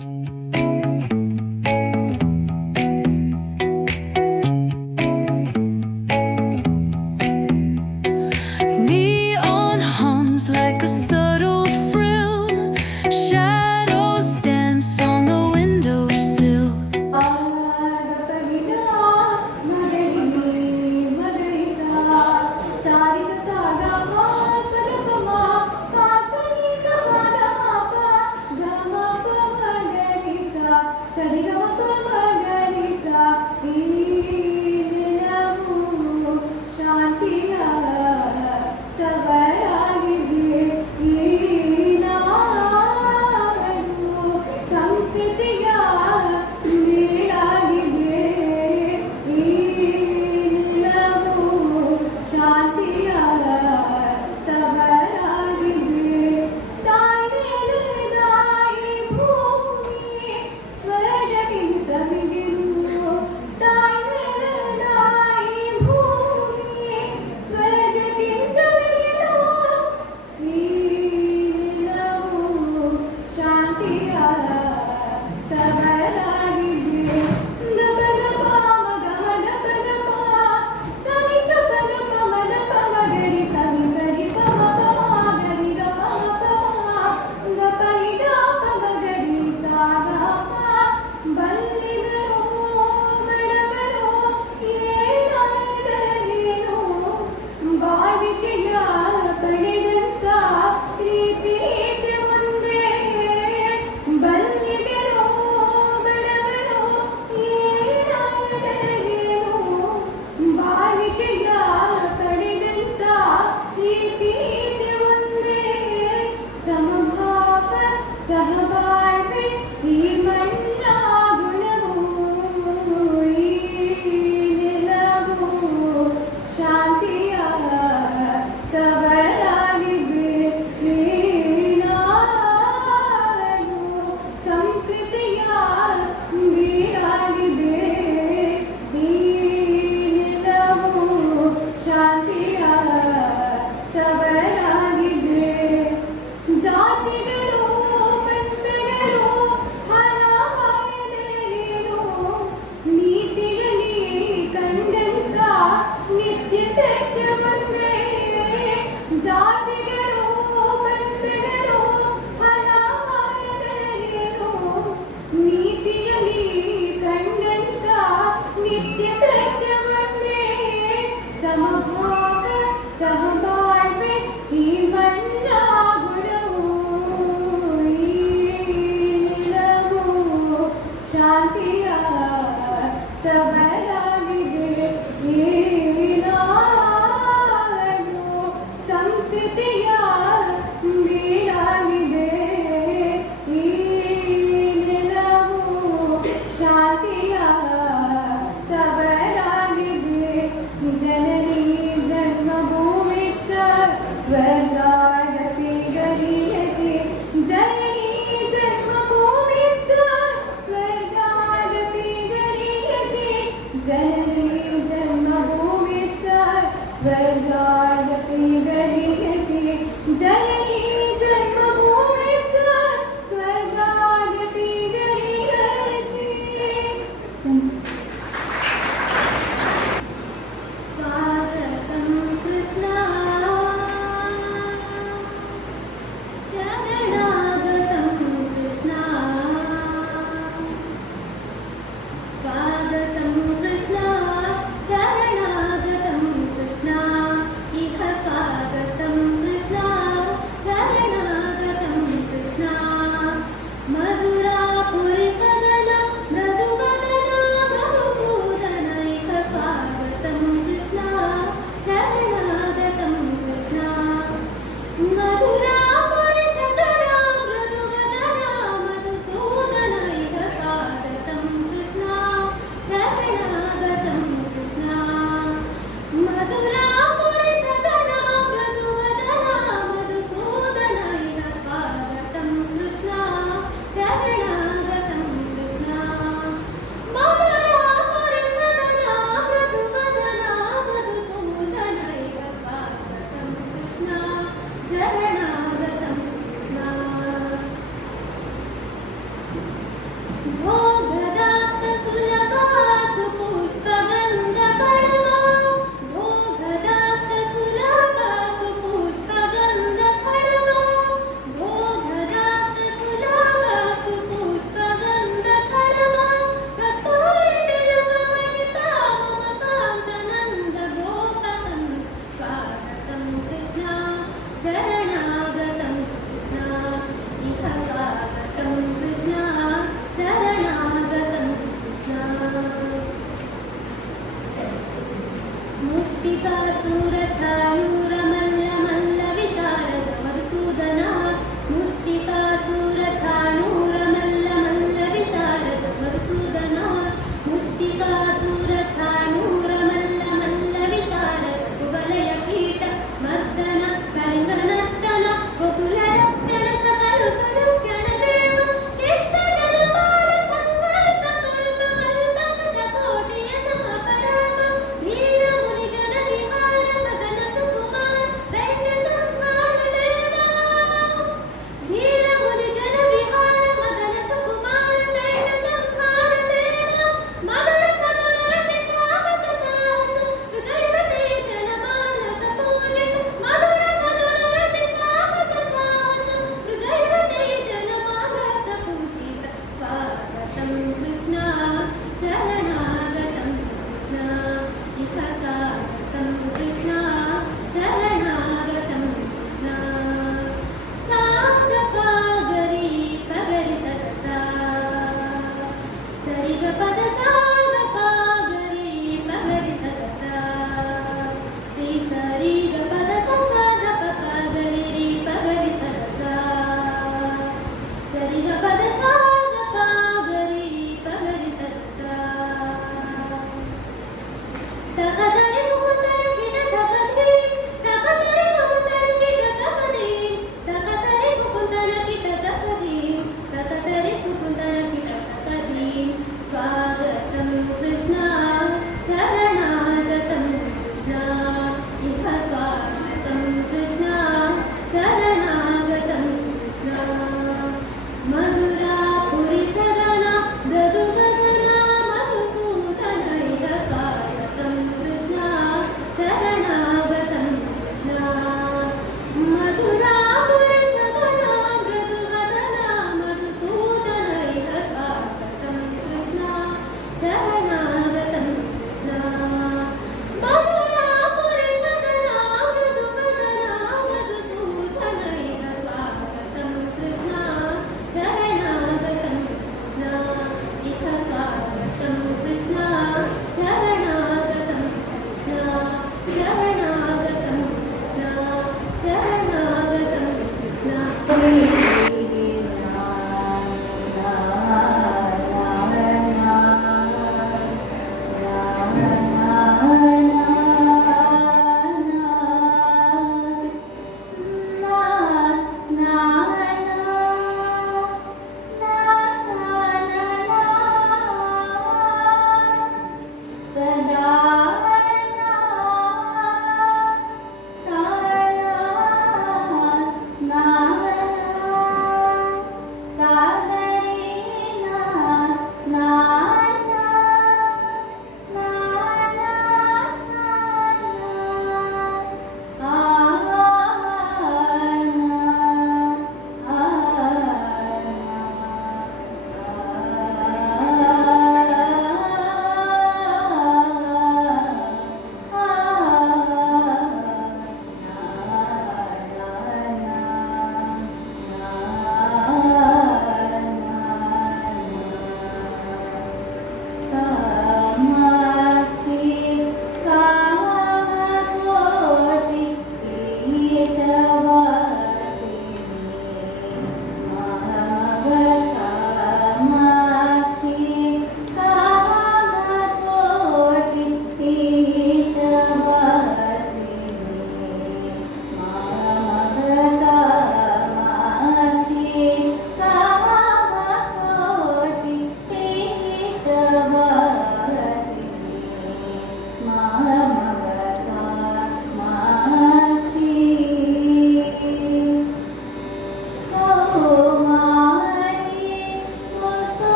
Neon hums like a subtle frill. Shadows dance on the windowsill. ಬಲ್ಲಿ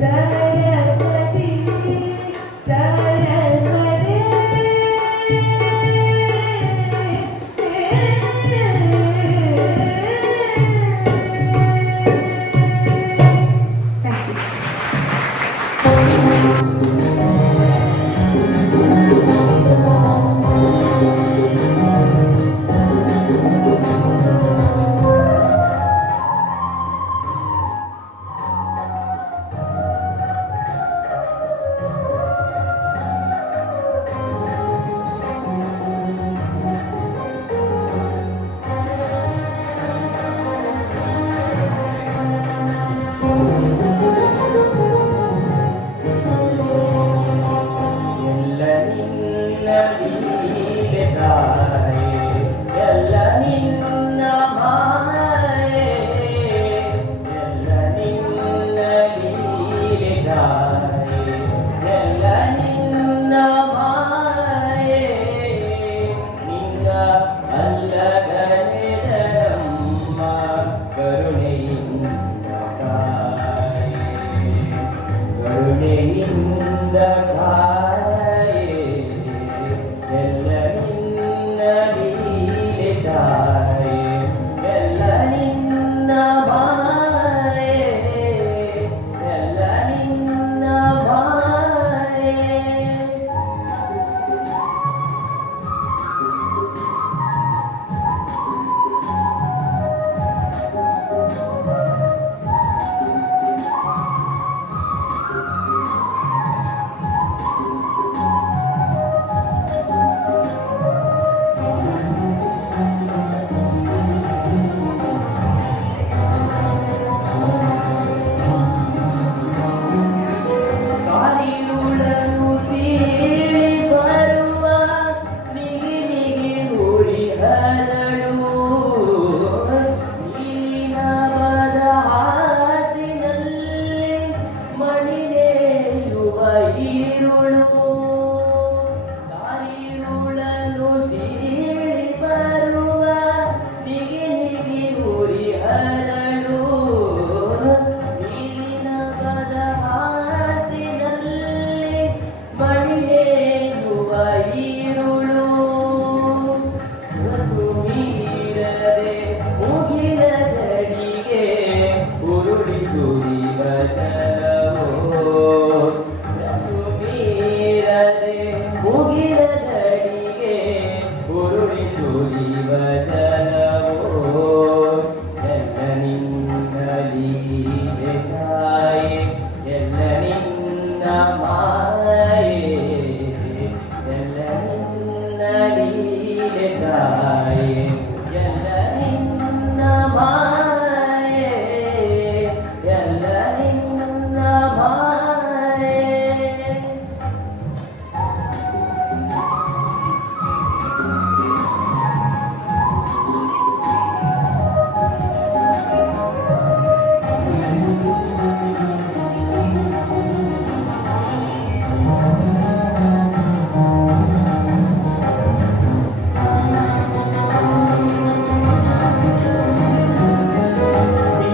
ಸರಸ್ವತಿ ಸರಸ್ವತಿ ಎಲ್ಲ ನಿನ್ನ ಲೀಲೆ ತಾಯಿ, ಎಲ್ಲ ನಿನ್ನ ಮಾಯೆ, ಎಲ್ಲ ನಿನ್ನ ಲೀಲೆ ತಾಯಿ, ಎಲ್ಲ ನಿನ್ನ ಮಾಯೆ, ನಿನ್ನ ಅಲ್ಲಗನೆ ನಮ್ಮ ಕರುಣೆಯಿಂದ ಕಾಯೆ, ಕರುಣೆಯಿಂದ ಕಾಯೆ, ಎಲ್ಲ ನಿನ್ನ ಲೀಲೆ ತಾಯೆ, ಎಲ್ಲ ನಿನ್ನ ಮಾಯೆ, ಎಲ್ಲ ನಿನ್ನ ಮಾಯೆ. ಕಾಲಿರುಳನು ಸೀಳಿ ಬರುವ ನಿಗಿನಿಗಿ ಉರಿ ಹರಳು, ನೀನವದ ಹಾಸಿನಲ್ಲಿ ಮಣಿನೆಯುವ ಈರುಳು, ಕಾಲಿರುಳನು ಸೀಳಿ ಬರುವ ನಿಗಿನಿಗಿ ಉರಿ ಹರಳು, ನೀನವದ ಹಾಸಿನಲ್ಲಿ ಮಣಿನೆಯುವ ಈರುಳು, ಋತು ಮೀರದೆ ಮುಗಿಲ ಗಡಿಗೆ ಉರುಳಿಸುವ ಜಲವೋ, ಋತು ಮೀರದೆ ಮುಗಿಲ ಗಡಿಗೆ ಉರುಳಿಸುವ ಜಲವೋ, ಎಲ್ಲ ನಿನ್ನ ಲೀಲೆ ತಾಯಿ, ಎಲ್ಲ ನಿನ್ನ ಮಾಯೆ, ಎಲ್ಲ ನಿನ್ನ ಲೀಲೆ ತಾಯಿ, ಎಲ್ಲ ನಿನ್ನ ಮಾಯೆ, ಎಲ್ಲ ನಿನ್ನ ಮಾಯೆ.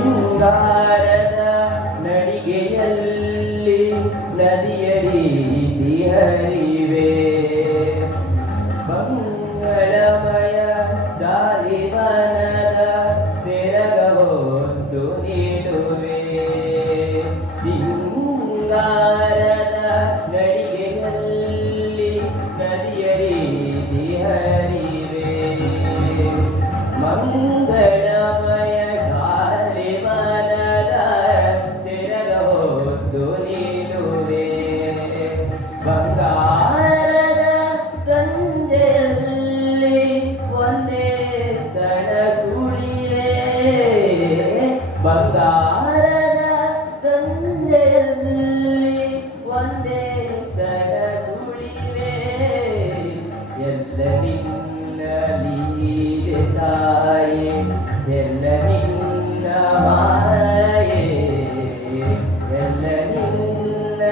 ಸಿಂಗಾರದ ನಡಿಗೆಯಲ್ಲಿ ನದಿಯ ರೀತಿ ಹರಿವೆ, ಮಂಗಳಮಯ ಶಾಲಿವನದ ತೆರಗ ಹೊತ್ತು ನೀಡುವೆ, ಸಿಂಗಾರದ ನಡಿಗೆಯಲ್ಲಿ ನದಿಯ ರೀತಿ ಹರಿವೆ, ಮಂಗಳಮಯ ಶಾಲಿವನದ ತೆರಗ ಹೊತ್ತು ನೀಡುವೆ, ಬಂಗಾರದ ಸಂಜೆಯಲ್ಲಿ ಒಂದೇ ಸಣ ಸುಳಿವೆ, ಬಂಗಾರದ ಸಂಜೆಯಲ್ಲಿ ಒಂದೇ ಸಣ ಸುಳಿವೆ, ಎಲ್ಲ ನಿನ್ನ ಲೀಲೆ ತಾಯಿ, ಎಲ್ಲ ನಿನ್ನ ಮಾಯೆ, ಎಲ್ಲ ನಿನ್ನ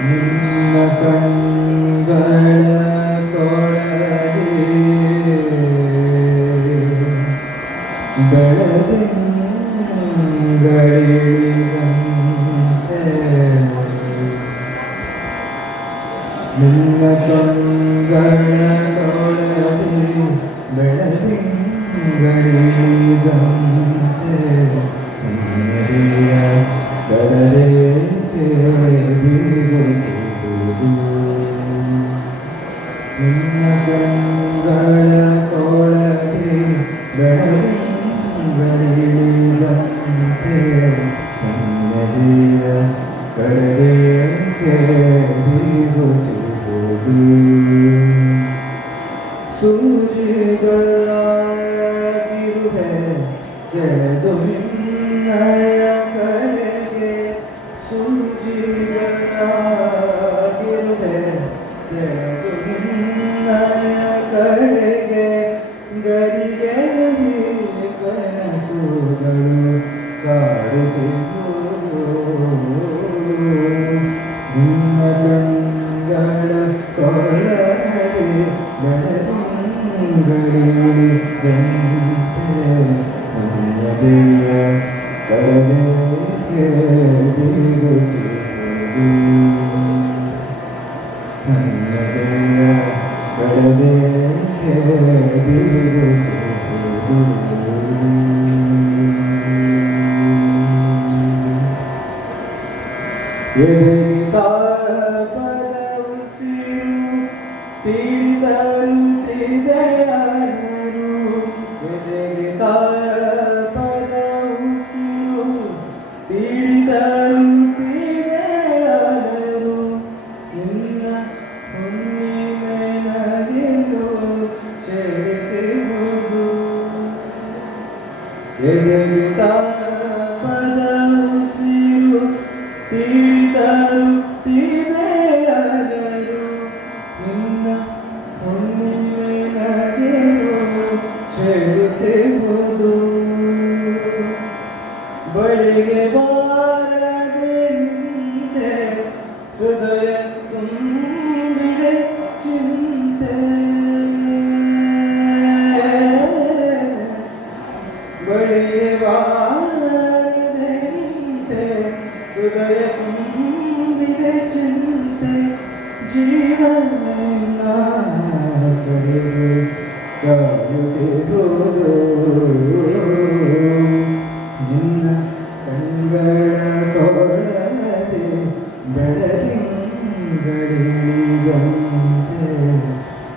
ನಿನ್ನ ಕಣ್ಗಳ ಕೊಳಗೆ ಬೆಳದಿಂಗಳಿದಂತೆ ನಿನ್ನ ಕಣ್ಗಳ ಕೊಳಗೆ ಬೆಳದಿಂಗಳಿದಂತೆ ನಿನ್ನದೆಯ ಕರರೇಕೆ ಬೀಗುತ್ತಿರುವುದು ನಿನ್ನ ಕಣ್ಗಳ ಕೊಳಗೆ ಬೆಳದಿಂಗಳಿದಂತೆ ನಿನ್ನದೆಯ ಕರರೇಕೆ ಬೀಗುತ್ತಿರುವುದು ಸೂಜಿಗಳಾಗಿರುವೆ ಸೆಳೆದು ನಿನ್ನಯ ಕಡೆಗೆ ಸೂಜಿಗಳಾಗಿರುವೆ ಸೆಳೆದು ನಿನ್ನಯ ಕಡೆಗೆ ಗರಿಗೆ ಕನಸುಗಳು ಕಾಡುತ್ತಿರುವುದು ನಿನ್ನ ಕಣ್ಗಳ ಕೊಳಗೆ ಬೆಳದಿಂಗಳಿದಂತೆ ನನ್ನದೆಯ ಕರರೇಕೆ ಬೀಗುತ್ತಿರುವುದು ನನ್ನದೆಯ ಕರರೇಕೆ ಬೀಗುತ್ತಿರುವುದು ಎದೆಗಿತಾಪದ ಉಸಿರು ತಿಳಿದರುತ್ತಿದೆಯಾರು ಎದೆಗಿತಾಪದ ಉಸಿರು ತಿಳಿದರುತ್ತಿದೆಯಾರು ನಿನ್ನ ಹುಣ್ಣಿಮೆ ನಗೆಯು ಚಲಿಸುವುದು ಎದೆಗಿತಾಪದ ಉಸಿರು ತಿಳಿದರುತ್ತಿದೆಯಾದರು ನಿನ್ನ ಹುಣ್ಣಿಮೆ ನಗೆಯು ಚಲಿಸುವುದು ಬಳಿಗೆ ಬಾರದೆ ನಿಂತೆ ಹೃದಯ ತುಂಬಿದೆ ಚಿಂತೆ ಬಳಿಗೆ ಬಾರದೆ ನಿಂತೆ ಹೃದಯ ತುಂಬಿದೆ ಚಿಂತೆ ಜೀವನ ಸರಿವೆ ಕಾಯುತ್ತಿರುವುದು ನಿನ್ನ ಕಣ್ಗಳ ಕೊಳಗೆ ಬೆಳದಿಂಗಳಿದಂತೆ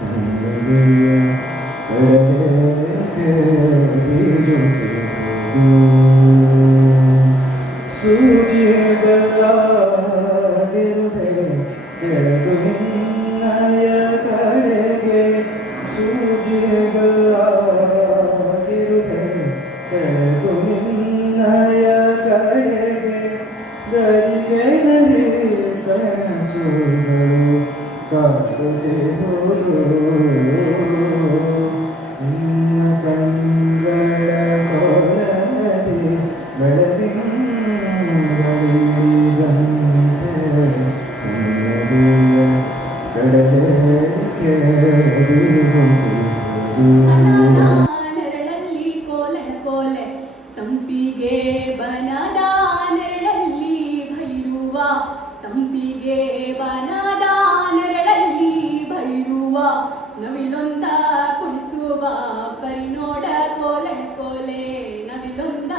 ನನ್ನದೆಯ ಕರರೇಕೆ ಬೀಗುತ್ತಿರುವುದು ಸೂಜಿಗಳಾಗಿರುವೆ ಸೆಳೆದು ನಿನ್ನಯ ಕಡೆಗೆ ಸೂಜಿಗಳಾಗಿರುವೆ ಸೆಳೆದು ನಿನ್ನಯ ಕಡೆಗೆ ಗರಿಗೆ ಕನಸುಗಳು ಕಾಡುತ್ತಿರುವುದು ನಿನ್ನ ಕಣ್ಗಳ ಕೊಳಗೆ ಬೆಳದಿಂಗಳಿದಂತೆ ನನ್ನದೆಯ ಕರರೇಕೆ ಬೀಗುತ್ತಿರುವುದು ನೆರಳಲ್ಲಿ ಕೋಲನ ಕೋಲೆ ಸಂಪಿಗೆ ಬನದ ನೆರಳಲ್ಲಿ ಭೈರುವ ಸಂಪಿಗೆ ಬನದ ನೆರಳಲ್ಲಿ ಭೈರುವ ನವಿಲೊಂದ ಕುಣಿಸುವ ಪರಿನೋಡ ಕೋಲನ ಕೋಲೆ ನವಿಲೊಂದ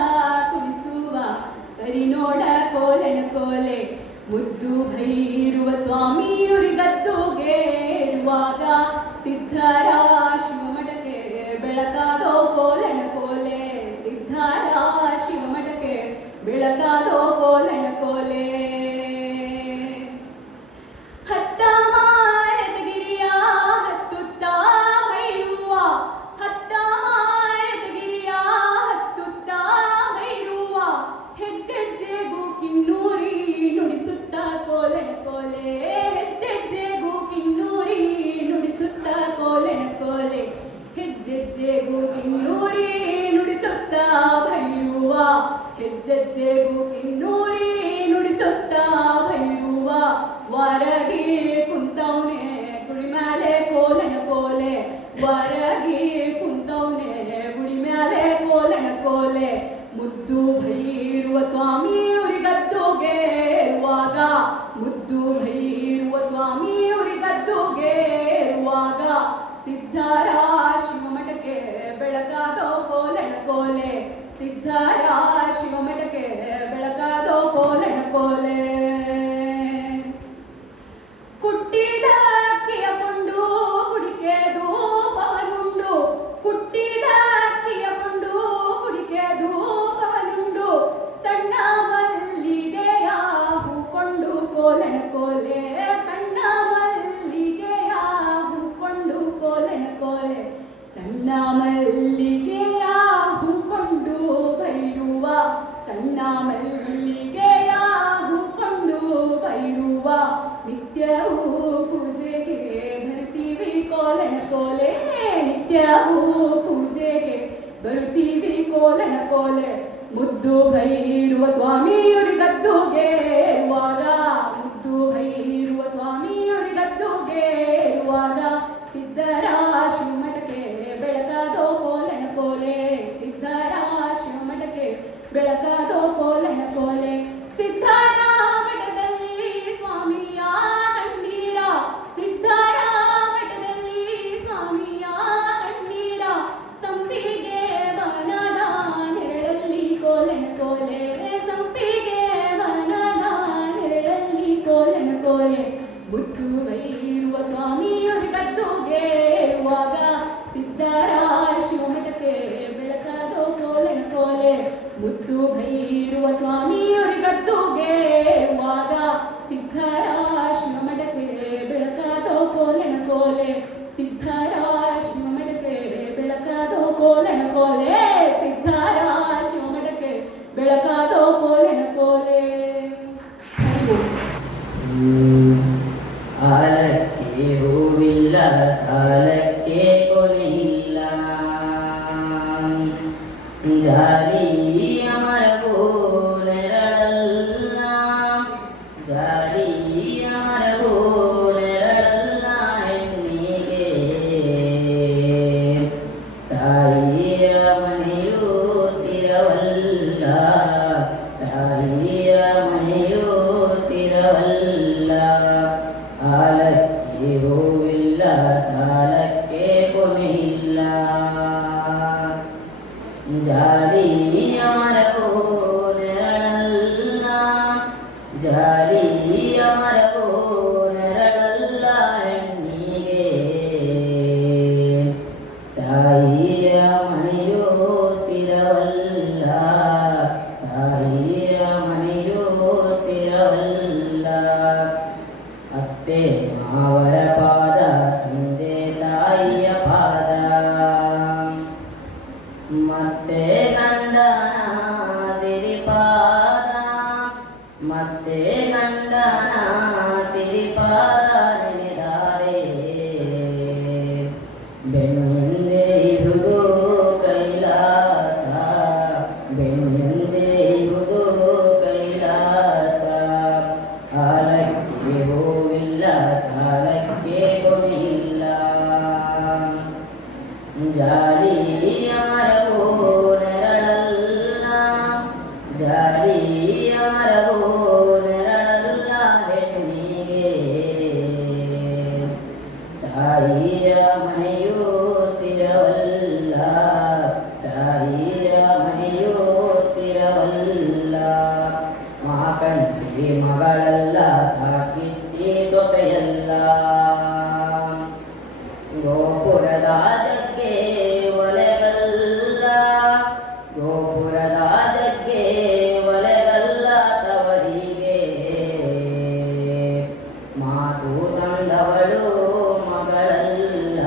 ಕುಣಿಸುವ ಪರಿನೋಡ ಕೋಲನ ಕೋಲೆ ಮುದ್ದು ಭೈರುವ ಸ್ವಾಮಿಯುರಿಗದ್ದುಗೆ ಇರುವಾಗ ಸಿದ್ಧರ ಶಿವಮಠಕ್ಕೆ ಬೆಳಕ ವರಗಿ ಕುಂತವ್ನೆ ಗುಡಿ ಮ್ಯಾಲೆ ಕೋಲಣ ಕೋಲೆ ಮುದ್ದು ಭೈರುವ ಸ್ವಾಮಿ ಉರಿಗದ್ದುಗೆ ಇರುವಾಗ ಮುದ್ದು ಭೈರುವ ಸ್ವಾಮಿ ಉರಿಗದ್ದುಗೆ ಇರುವಾಗ ಸಿದ್ಧರ ಶಿವಮಠಕ್ಕೆ ಬೆಳಕಾದೋ ಕೋಲಣ ಕೋಲೆ ಸಿದ್ಧರ ಶಿವಮಠಕ್ಕೆ ಬೆಳಕಾದೋ ಕೋಲಣ ಕೋಲೆ ಕುಟ್ಟಿದ ಅಕ್ಕಿಯ ಕೊಂಡು ಕುಡಿಕೆ ಧೂಪವನುಂಡು ಕುಟ್ಟಿದ ಅಕ್ಕಿಯ ಕೊಂಡು ಕುಡಿಕೆ ಧೂಪವನುಂಡು ಸಣ್ಣ ಮಲ್ಲಿಗೆಯ ಹೂಕೊಂಡು ಕೋಲಣ ಕೋಲೆ ಸಣ್ಣ ಮಲ್ಲಿಗೆಯ ಹೂಕೊಂಡು ಕೋಲಣ ಕೋಲೆ ಸಣ್ಣ ಮಲ್ಲಿಗೆಯ ಹೂಕೊಂಡು ಭೈರುವ ಸಣ್ಣ ಮಲ್ಲಿಗೆಯ ಹೂಕೊಂಡು ಭೈರುವ ನಿತ್ಯವೂ ಪೂಜೆಗೆ ಬರ್ತೀವಿ ಕೋಲಣ ಕೋಲೆ ನಿತ್ಯವೂ ಪೂಜೆಗೆ ಬರುತ್ತೀವಿ ಕೋಲಣ ಕೋಲೆ ಮುದ್ದು ಭೈರುವ ಸ್ವಾಮಿಯವರಿಗದ್ದುಗೆ ಇರುವಾಗ ಮುದ್ದು ಭೈರುವ ಸ್ವಾಮಿಯವರಿಗದ್ದುಗೆ ಇರುವಾಗ ಸಿದ್ಧರ ಶಿವಮಠಕ್ಕೆ ಬೆಳಕಾದೋ ಕೋಲಣ ಕೋಲೆ ಸಿದ್ಧರ ಶಿವಮಠಕ್ಕೆ ಬೆಳಕಾದೋ ಕೋಲಣ ಕೋಲೆ ಸಿದ್ಧರ ಮಠದಲ್ಲಿ ಸ್ವಾಮಿಯ ಕಣ್ಣೀರ ಸಿದ್ಧರ ಮಠದಲ್ಲಿ ಸ್ವಾಮಿಯ ಕಣ್ಣೀರ ಸಂಪಿಗೆ ವನದ ನೆರಳಲ್ಲಿ ಕೋಲಣ ಕೋಲೆ ಸಂಪಿಗೆ ವನದ ನೆರಳಲ್ಲಿ ಕೋಲಣ ಕೋಲೆ ಮುದ್ದು ಬೈರುವ ಸ್ವಾಮಿಯವರಿಗದ್ದುಗೆ ಇರುವಾಗ ಸಿದ್ಧರ ಶಿವಮಠಕ್ಕೆ ಬೆಳಕಾದೋ ಕೋಲಣ ಕೋಲೆ ಮುದ್ದು ಭೈರುವ ಸ್ವಾಮಿಯವರಿಗದ್ದುಗೆ ಇರುವಾಗ ಸಿದ್ಧರ ಶಿವಮಠಕ್ಕೆ ಬೆಳಕಾದೋ ಕೋಲಣ ಕೋಲೆ ಸಿದ್ಧರ ಶಿವಮಠಕ್ಕೆ ಬೆಳಕಾದೋ ಕೋಲಣ ಕೋಲೆ ಸಿದ್ಧರ ಶಿವಮಠಕ್ಕೆ ಬೆಳಕಾದೋ ಕೋಲಣ ಕೋಲೆ ಆಲಕ್ಕೆ ಹೂವಿಲ್ಲ ಸಾಲಕ್ಕೆ ಕೊನೆಯಿಲ್ಲ ಜಾಲಿಯ ಮರವೋ ನೆರಳಲ್ಲ ಜಾಲಿಯ ಮರವೋ ನೆರಳಲ್ಲ ಹೆಣ್ಣಿಗೆ ತಾಯಿಯ ಮನೆಯೂ ಸ್ಥಿರವಲ್ಲ ತಾಯಿಯ ಮನೆಯೂ ಸ್ಥಿರವಲ್ಲ ಆಲಕ್ಕೆ ಹೂವಿಲ್ಲ ಸಾಲಕ್ಕೆ ಕೊನೆಯಿಲ್ಲ ಜಾಲಿಯ ಮರವೋ ನೆರಳಲ್ಲ ಜಾಲಿಯ ಮರವೋ ನೆರಳಲ್ಲ ಹೆಣ್ಣಿಗೆ ತಾಯಿಯ ಮನೆಯೂ ಸ್ಥಿರವಲ್ಲ ತಾಯಿಯ ಮನೆಯೂ ಸ್ಥಿರವಲ್ಲ ಅತ್ತೆ ಮಾವರ ಪಾದ ತಂದೆ ತಾಯಿಯ ಪಾದ ಮತ್ತೆ ಗಂಡನ ಸಿರಿಪಾದ ಮತ್ತೆ ಗಂಡನ ಸಿರಿಪಾದ ನೆನೆದಾರೆ ಬೆನ್ನಿಂದೆ ಇರುವುದು ಕೈಲಾಸ ಬೆನ್ನಿಂದೆ ಇರುವುದು ಕೈಲಾಸ ಆಲಕ್ಕೆ ಹೂವಿಲ್ಲ ಸಾಲಕ್ಕೆ ಕೊನೆಯಿಲ್ಲ ಜಾಲಿಯ ಮರವೋ ನೆರಳಲ್ಲ ಜಾಲಿಯ ಮರವೋ ನೆರಳಲ್ಲ ಹೆಣ್ಣಿಗೆ ತಾಯಿಯ ಮನೆಯೂ ಸ್ಥಿರವಲ್ಲ ತಾಯಿಯ ಮನೆಯೂ ಸ್ಥಿರವಲ್ಲ ಮಾಕಂಡಿ ಮಗಳಲ್ಲ ತಾಕಿತ್ತಿ ಸೊಸೆಯಲ್ಲ ಗೋಪುರದ ಜಗ್ಗೆ ಒಲೆಗಲ್ಲ ಗೋಪುರದ ಜಗ್ಗೆ ಒಲೆಗಲ್ಲ ತವರಿಗೆ ಮಾತು ತಂದವಳು ಮಗಳಲ್ಲ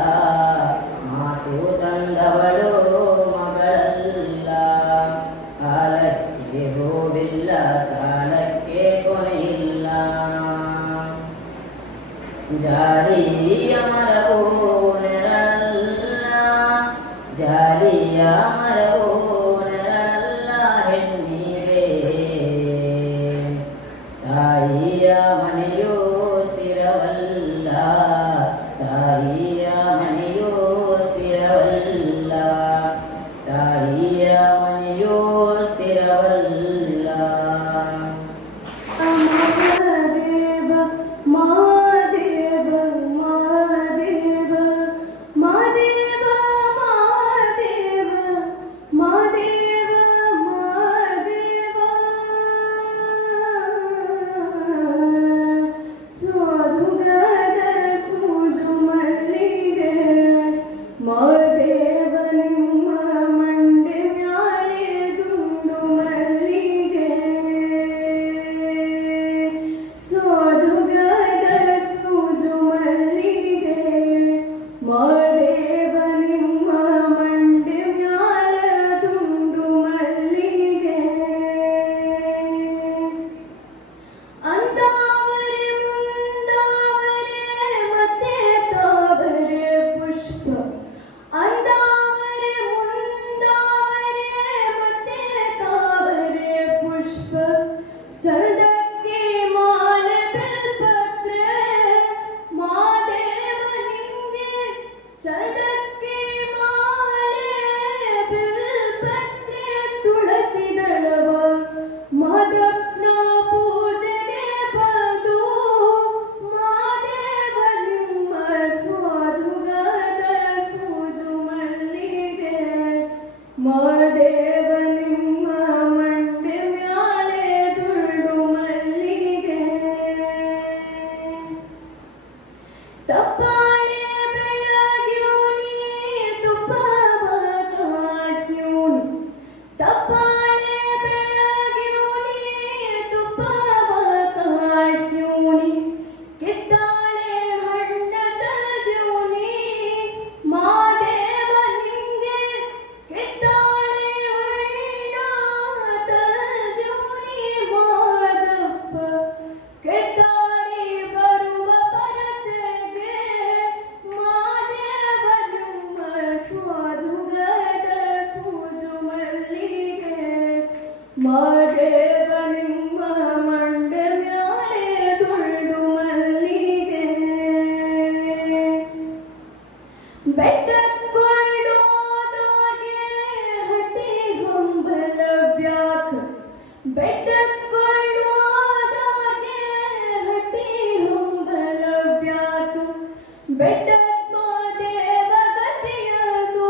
ಬೆಟ್ಟದ ಮಾದೇವ ಗತಿಯದು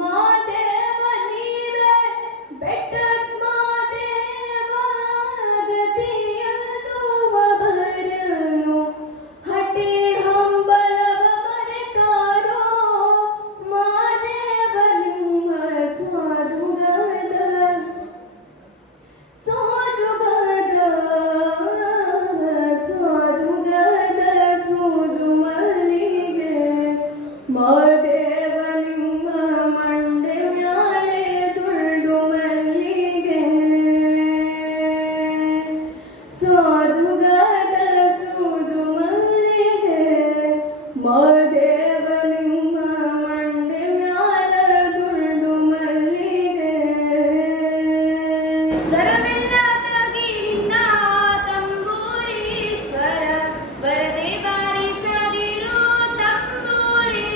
ಮಾದೇವ ನೀವೇ ಬೆಟ್ಟದ ಮಾದೇವ ಗತಿಯದು ಒಬ್ಬರನು ಹಟ್ಟಿ ಹಂಬಲವ ಮರೆತಾರೋ ಮಾದೇವ ನಿಮ್ಮ ಸ್ವಾಜುಗದ ಸೂಜು ಮಲ್ಲಿಗೆ ಮಾದೇವ ನಿಮ್ಮ ಮಂಡೆ ಮ್ಯಾಲೆ ದುಳ್ಳು ಮಲ್ಲಿಗೆ ಸೋಜುಗದ ಸೂಜು ಮಲ್ಲಿಗೆ ಮಾದೇವ ನಿಮ್ಮ ಮಂಡೆ ಮ್ಯಾಲ ದುಳ್ಳು ಮಲ್ಲಿಗೆ ದರವೆಲ್ಲದಾಗಿ ನಿನ್ನ ತಂಬೂರಿ ಸ್ವರ ಬರದೆ ಬಾರಿಸದಿರು ತಂಬೂರಿ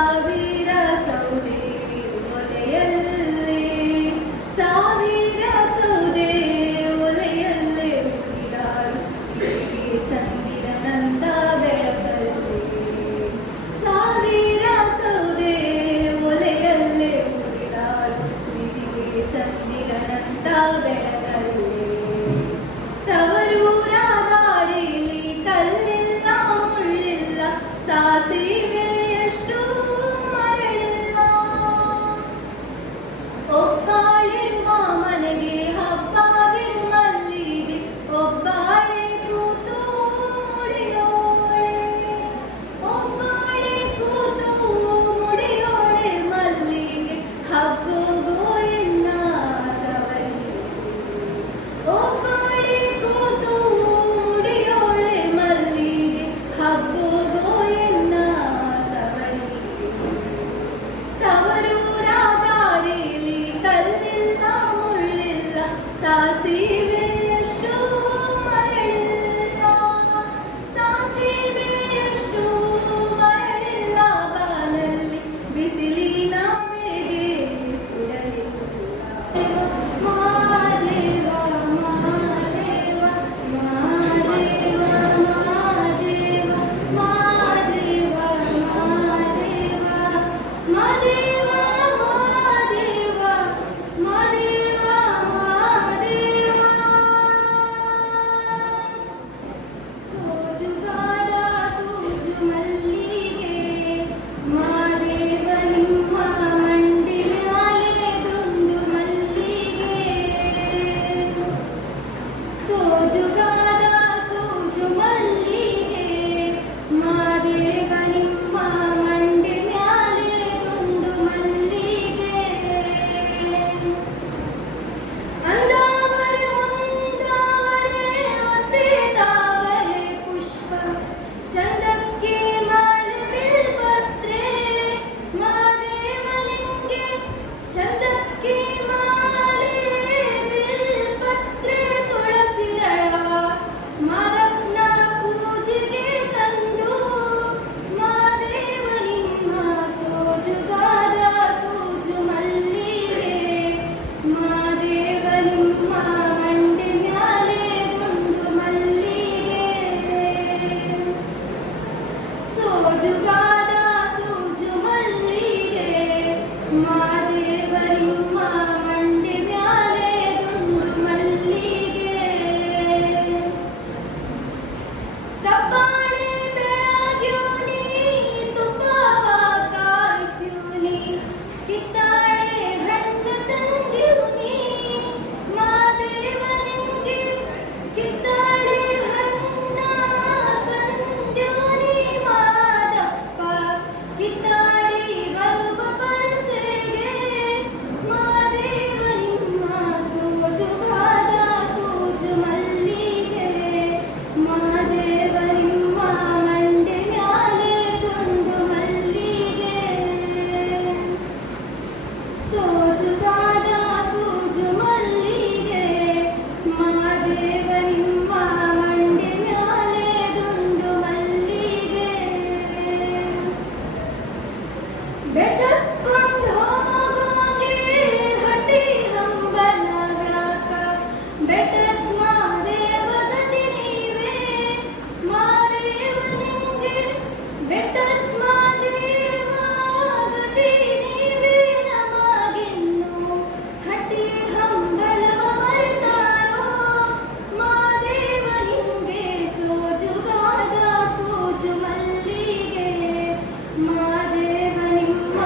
ಸಾವಿರ ಸೌದೆ ಒಲೆಯಲ್ಲಿ ಸಾವಿರ ಸೌದೆ ಒಲೆಯಲ್ಲೇ ಉರಿದಾರು ಚಂದಿರನಂತ ಬೆಳಕಲ್ಲಿ ಸಾವಿರ ಸೌದೆ ಒಲೆಯಲ್ಲೇ ಉರಿದಾರು ಚಂದಿರನಂತ ಬೆಳಕಲ್ಲಿ ತವರೂರ ದಾರಿಲಿ ಕಲ್ಲಿಲ್ಲ ಮುಳ್ಳಿಲ್ಲ ಸಾಸಿವೆಯಷ್ಟು ಮರಳಿಲ್ಲ ಒಬ್ಬಾಳಿರುವ ಮನೆಗೆ ಹಬ್ಬಾಗಿರು ಮಲ್ಲಿಗೆ ಒಬ್ಬಾಳೆ ಕೂತು ಮುಡಿಯೋಳೆ ಒಬ್ಬಾಳೆ ಕೂತು ಮುಡಿಯೋಳೆ ಮಲ್ಲಿಗೆ ಹಬ್ಬಗೋ ಎನ್ನ ತವರಿಗೆ ಒಬ್ಬಾಳೆ ಕೂತು ಮುಡಿಯೋಳೆ ಮಲ್ಲಿಗೆ ಹಬ್ಬಗೋ ಎನ್ನ ತವರಿಗೆ ತವರೂರ ದಾರಿಲಿ ಕಲ್ಲಿಲ್ಲ ಮುಳ್ಳಿಲ್ಲ ಸಾಸಿವೆಯಷ್ಟು ಮರಳಿಲ್ಲ ಸಾಸಿವೆಯಷ್ಟು ಮರಳಿಲ್ಲ ಬಾನಲ್ಲಿ ಬಿಸಿಲಿನ ಬೇಗೆ ಸುಡಲಿಲ್ಲ ಮಹಾದೇವ ಮಹಾದೇವ ಮಹಾದೇವ ಮಹಾದೇವ ಮಹಾದೇವ ಮಹಾದೇವ ಮಹಾದೇವ ಮಹಾದೇವ ಮಹಾದೇವ ಸೋಜುಗಾದ ಸೂಜು ಮಲ್ಲಿಗೆ ಮಹಾದೇವ ನಿಮ್ಮ ಮಂಡಿ ಮ್ಯಾಲೆ ದುಂಡು ಮಲ್ಲಿಗೆ ಸೋಜುಗಾದ ಸೂಜು ಮಲ್ಲಿಗೆ ಮಹಾದೇವ ನಿಮ್ಮ ಮಂಡಿ ಮ್ಯಾಲೆ ದುಂಡು ಮಲ್ಲಿಗೆ ಅಂದಾವರೆ ಮುಂದಾವರೆ ಒಂದೇ ತಾವರೆ ಪುಷ್ಪ ಚಂದಕ್ಕೆ ಮಾಲೆ ಬಿಲ್ಪತ್ರೆ ಮಹಾದೇವನಿಂಗೆ ಚಂದಕ್ಕೆ ಮಾಲೆ ಬಿಲ್ಪತ್ರೆ ತುಳಸಿ ದಳವ ಮಾದಪ್ಪನ ಪೂಜೆಗೆ ತಂದು ಮಹಾದೇವ ನಿಮ್ಮ ಸೋಜುಗಾದ ಸೂಜು ಮಲ್ಲಿಗೆ ಮಹಾದೇವ ನಿಮ್ಮ ಮಂಡಿ ಮ್ಯಾಲೆ ದುಂಡು ಮಲ್ಲಿಗೆ ಸೋಜುಗಾದ ಸೂಜು ಮಲ್ಲಿಗೆ ಮಹಾದೇವ ನಿಮ್ಮ ಮಂಡಿ ಮ್ಯಾಲೆ ದುಂಡು ಮಲ್ಲಿಗೆ ತಪ್ಪಾಳೆ ಬೆಳಗ್ಯೂನಿ ತುಪ್ಪವ ಕಾಯಿಸ್ಯೂನಿ ಕಿತ್ತಾಳೆ ಹಣ್ಣು ತಂದ್ಯೂನಿ ಮಹಾದೇವನಿಂಗೆ ಕಿತ್ತಾಳೆ ಹಣ್ಣ ತಂದ್ಯೂನಿ ಮಾದಪ್ಪ ಕಿತ್ತಾಳಿ ಬರುವ ಪರಸೆಗೆ ಮಹಾದೇವ ನಿಮ್ಮ ಸೋಜುಗಾದ ಸೂಜು ಮಲ್ಲಿಗೆ ಮಹಾದೇವ ನಿಮ್ಮ ಮಂಡಿ ಮ್ಯಾಲೆ ದುಂಡು ಮಲ್ಲಿಗೆ ಸೋಜುಗಾದ ಸೂಜು ಮಲ್ಲಿಗೆ ಮಹಾದೇವ ನಿಮ್ಮ ಮಂಡಿ ಮ್ಯಾಲೆ ದುಂಡು ಮಲ್ಲಿಗೆ ಬೆಟ್ಟಕ್ಕೊಂಡ್ ಹೋಗೋಂಗೆ ಹಟ್ಟಿ ಹಂಬಲಗಾಕ ಬೆಟ್ಟದ ಮಹಾದೇವ ಗತಿ ನೀವೇ ಮಹಾದೇವ ನಿಂಗೆ ಬೆಟ್ಟದ ಮಹಾದೇವ ಗತಿ ನೀವೇ ನಮಗಿನ್ನು ಹಟ್ಟಿ ಹಂಬಲವ ಮರೆತಾರೋ ಮಹಾದೇವ ನಿಂಗೆ ಸೋಜುಗಾದ ಸೂಜು ಮಲ್ಲಿಗೆ ಮಹಾದೇವ ನಿಮ್ಮ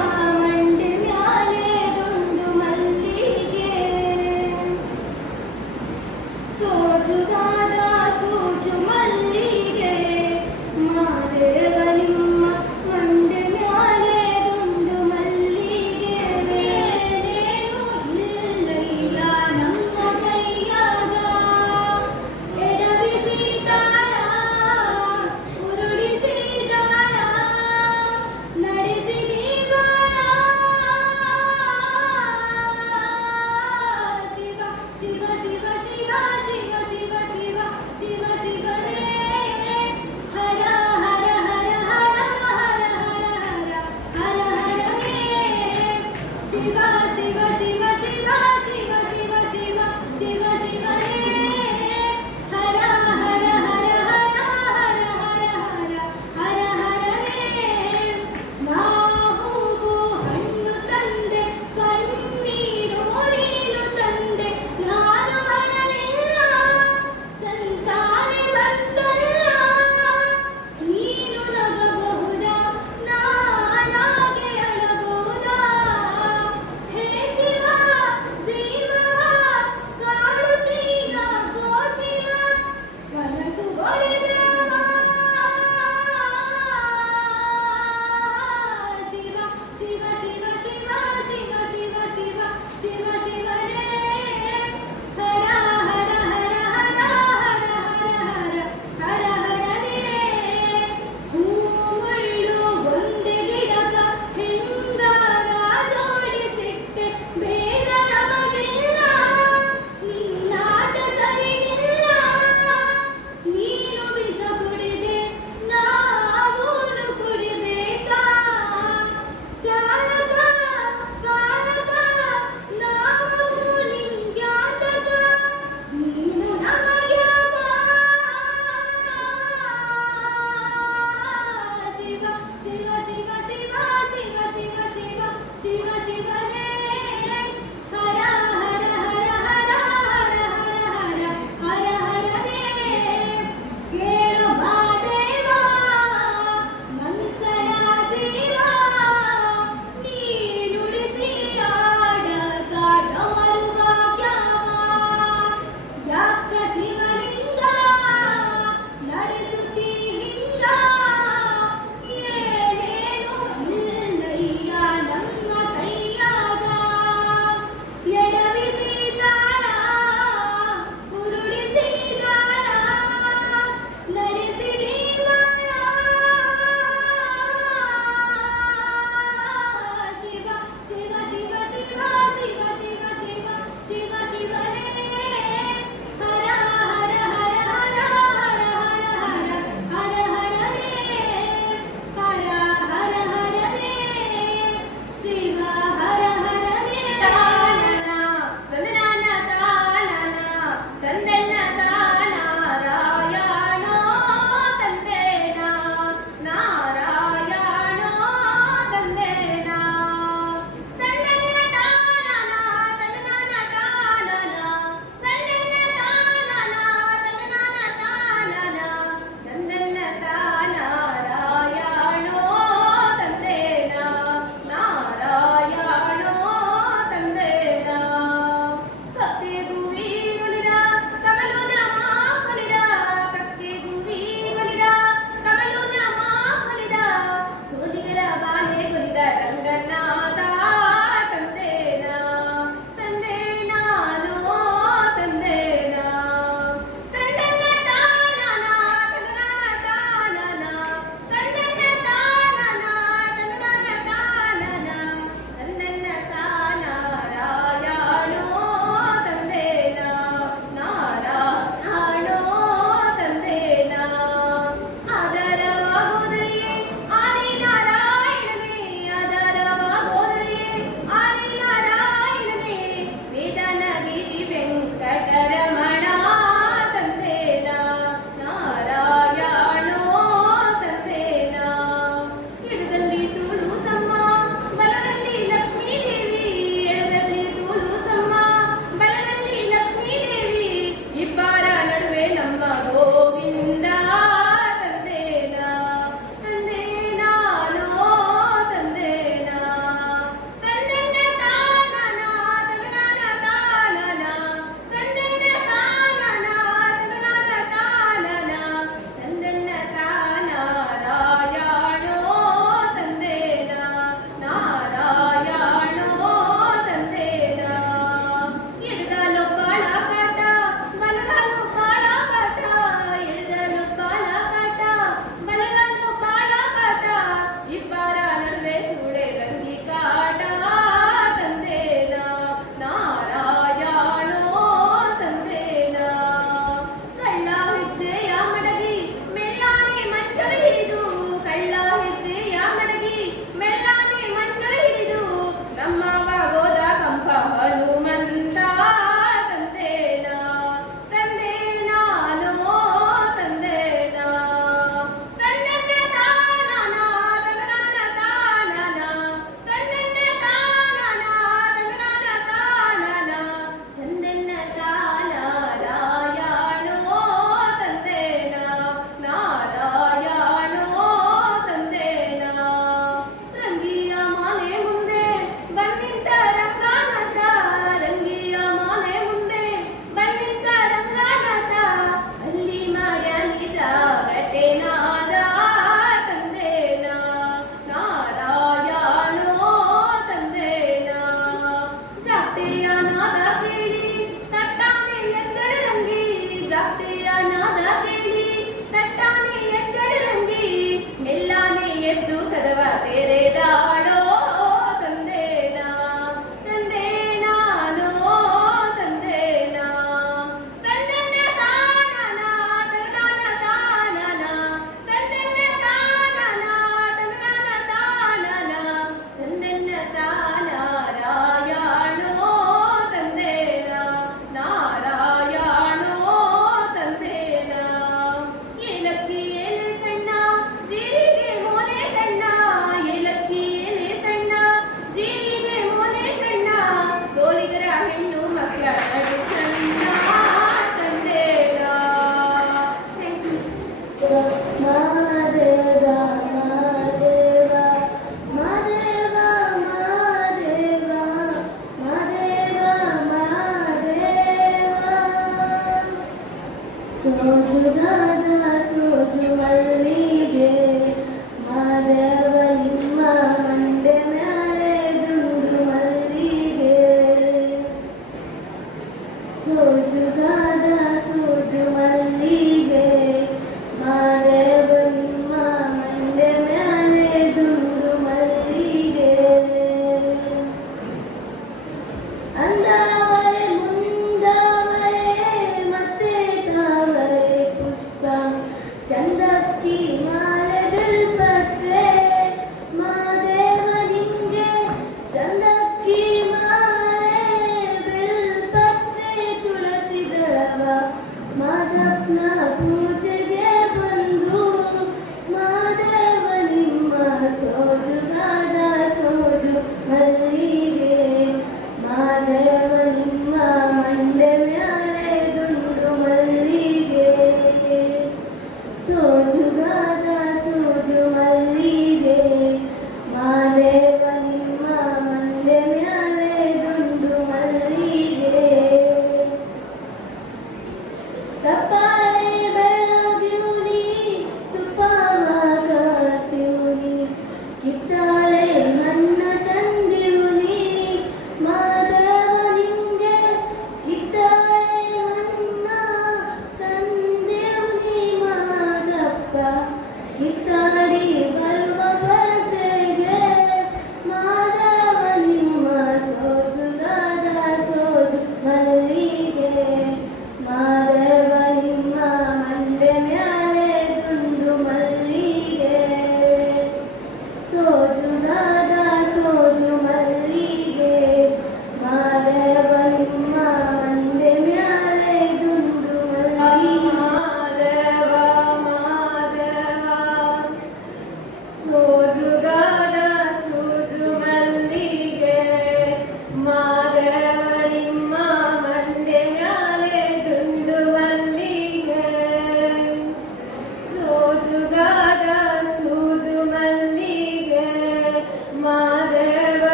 ತೆರೆದಾಡೋ ತಂದೇನಾ ತಂದೇನಾನೋ ತಂದೇನಾ ತಂದೆನ್ನ ತಾನನ ತಂದನ ತಾನನ ತಂದೆನ್ನ ತಾನನ ತಂದನ ತಾನನ ತಂದೆನ್ನ ತಾನಾರಾಯಣೋ ತಂದೇನಾ ನಾರಾಯಣೋ ತಂದೇನಾ ಏಲಕ್ಕಿ ಎಲೆ ಸಣ್ಣ ಜೀರಿಗೆ ಮೊನೆ ಸಣ್ಣ ಏಲಕ್ಕಿ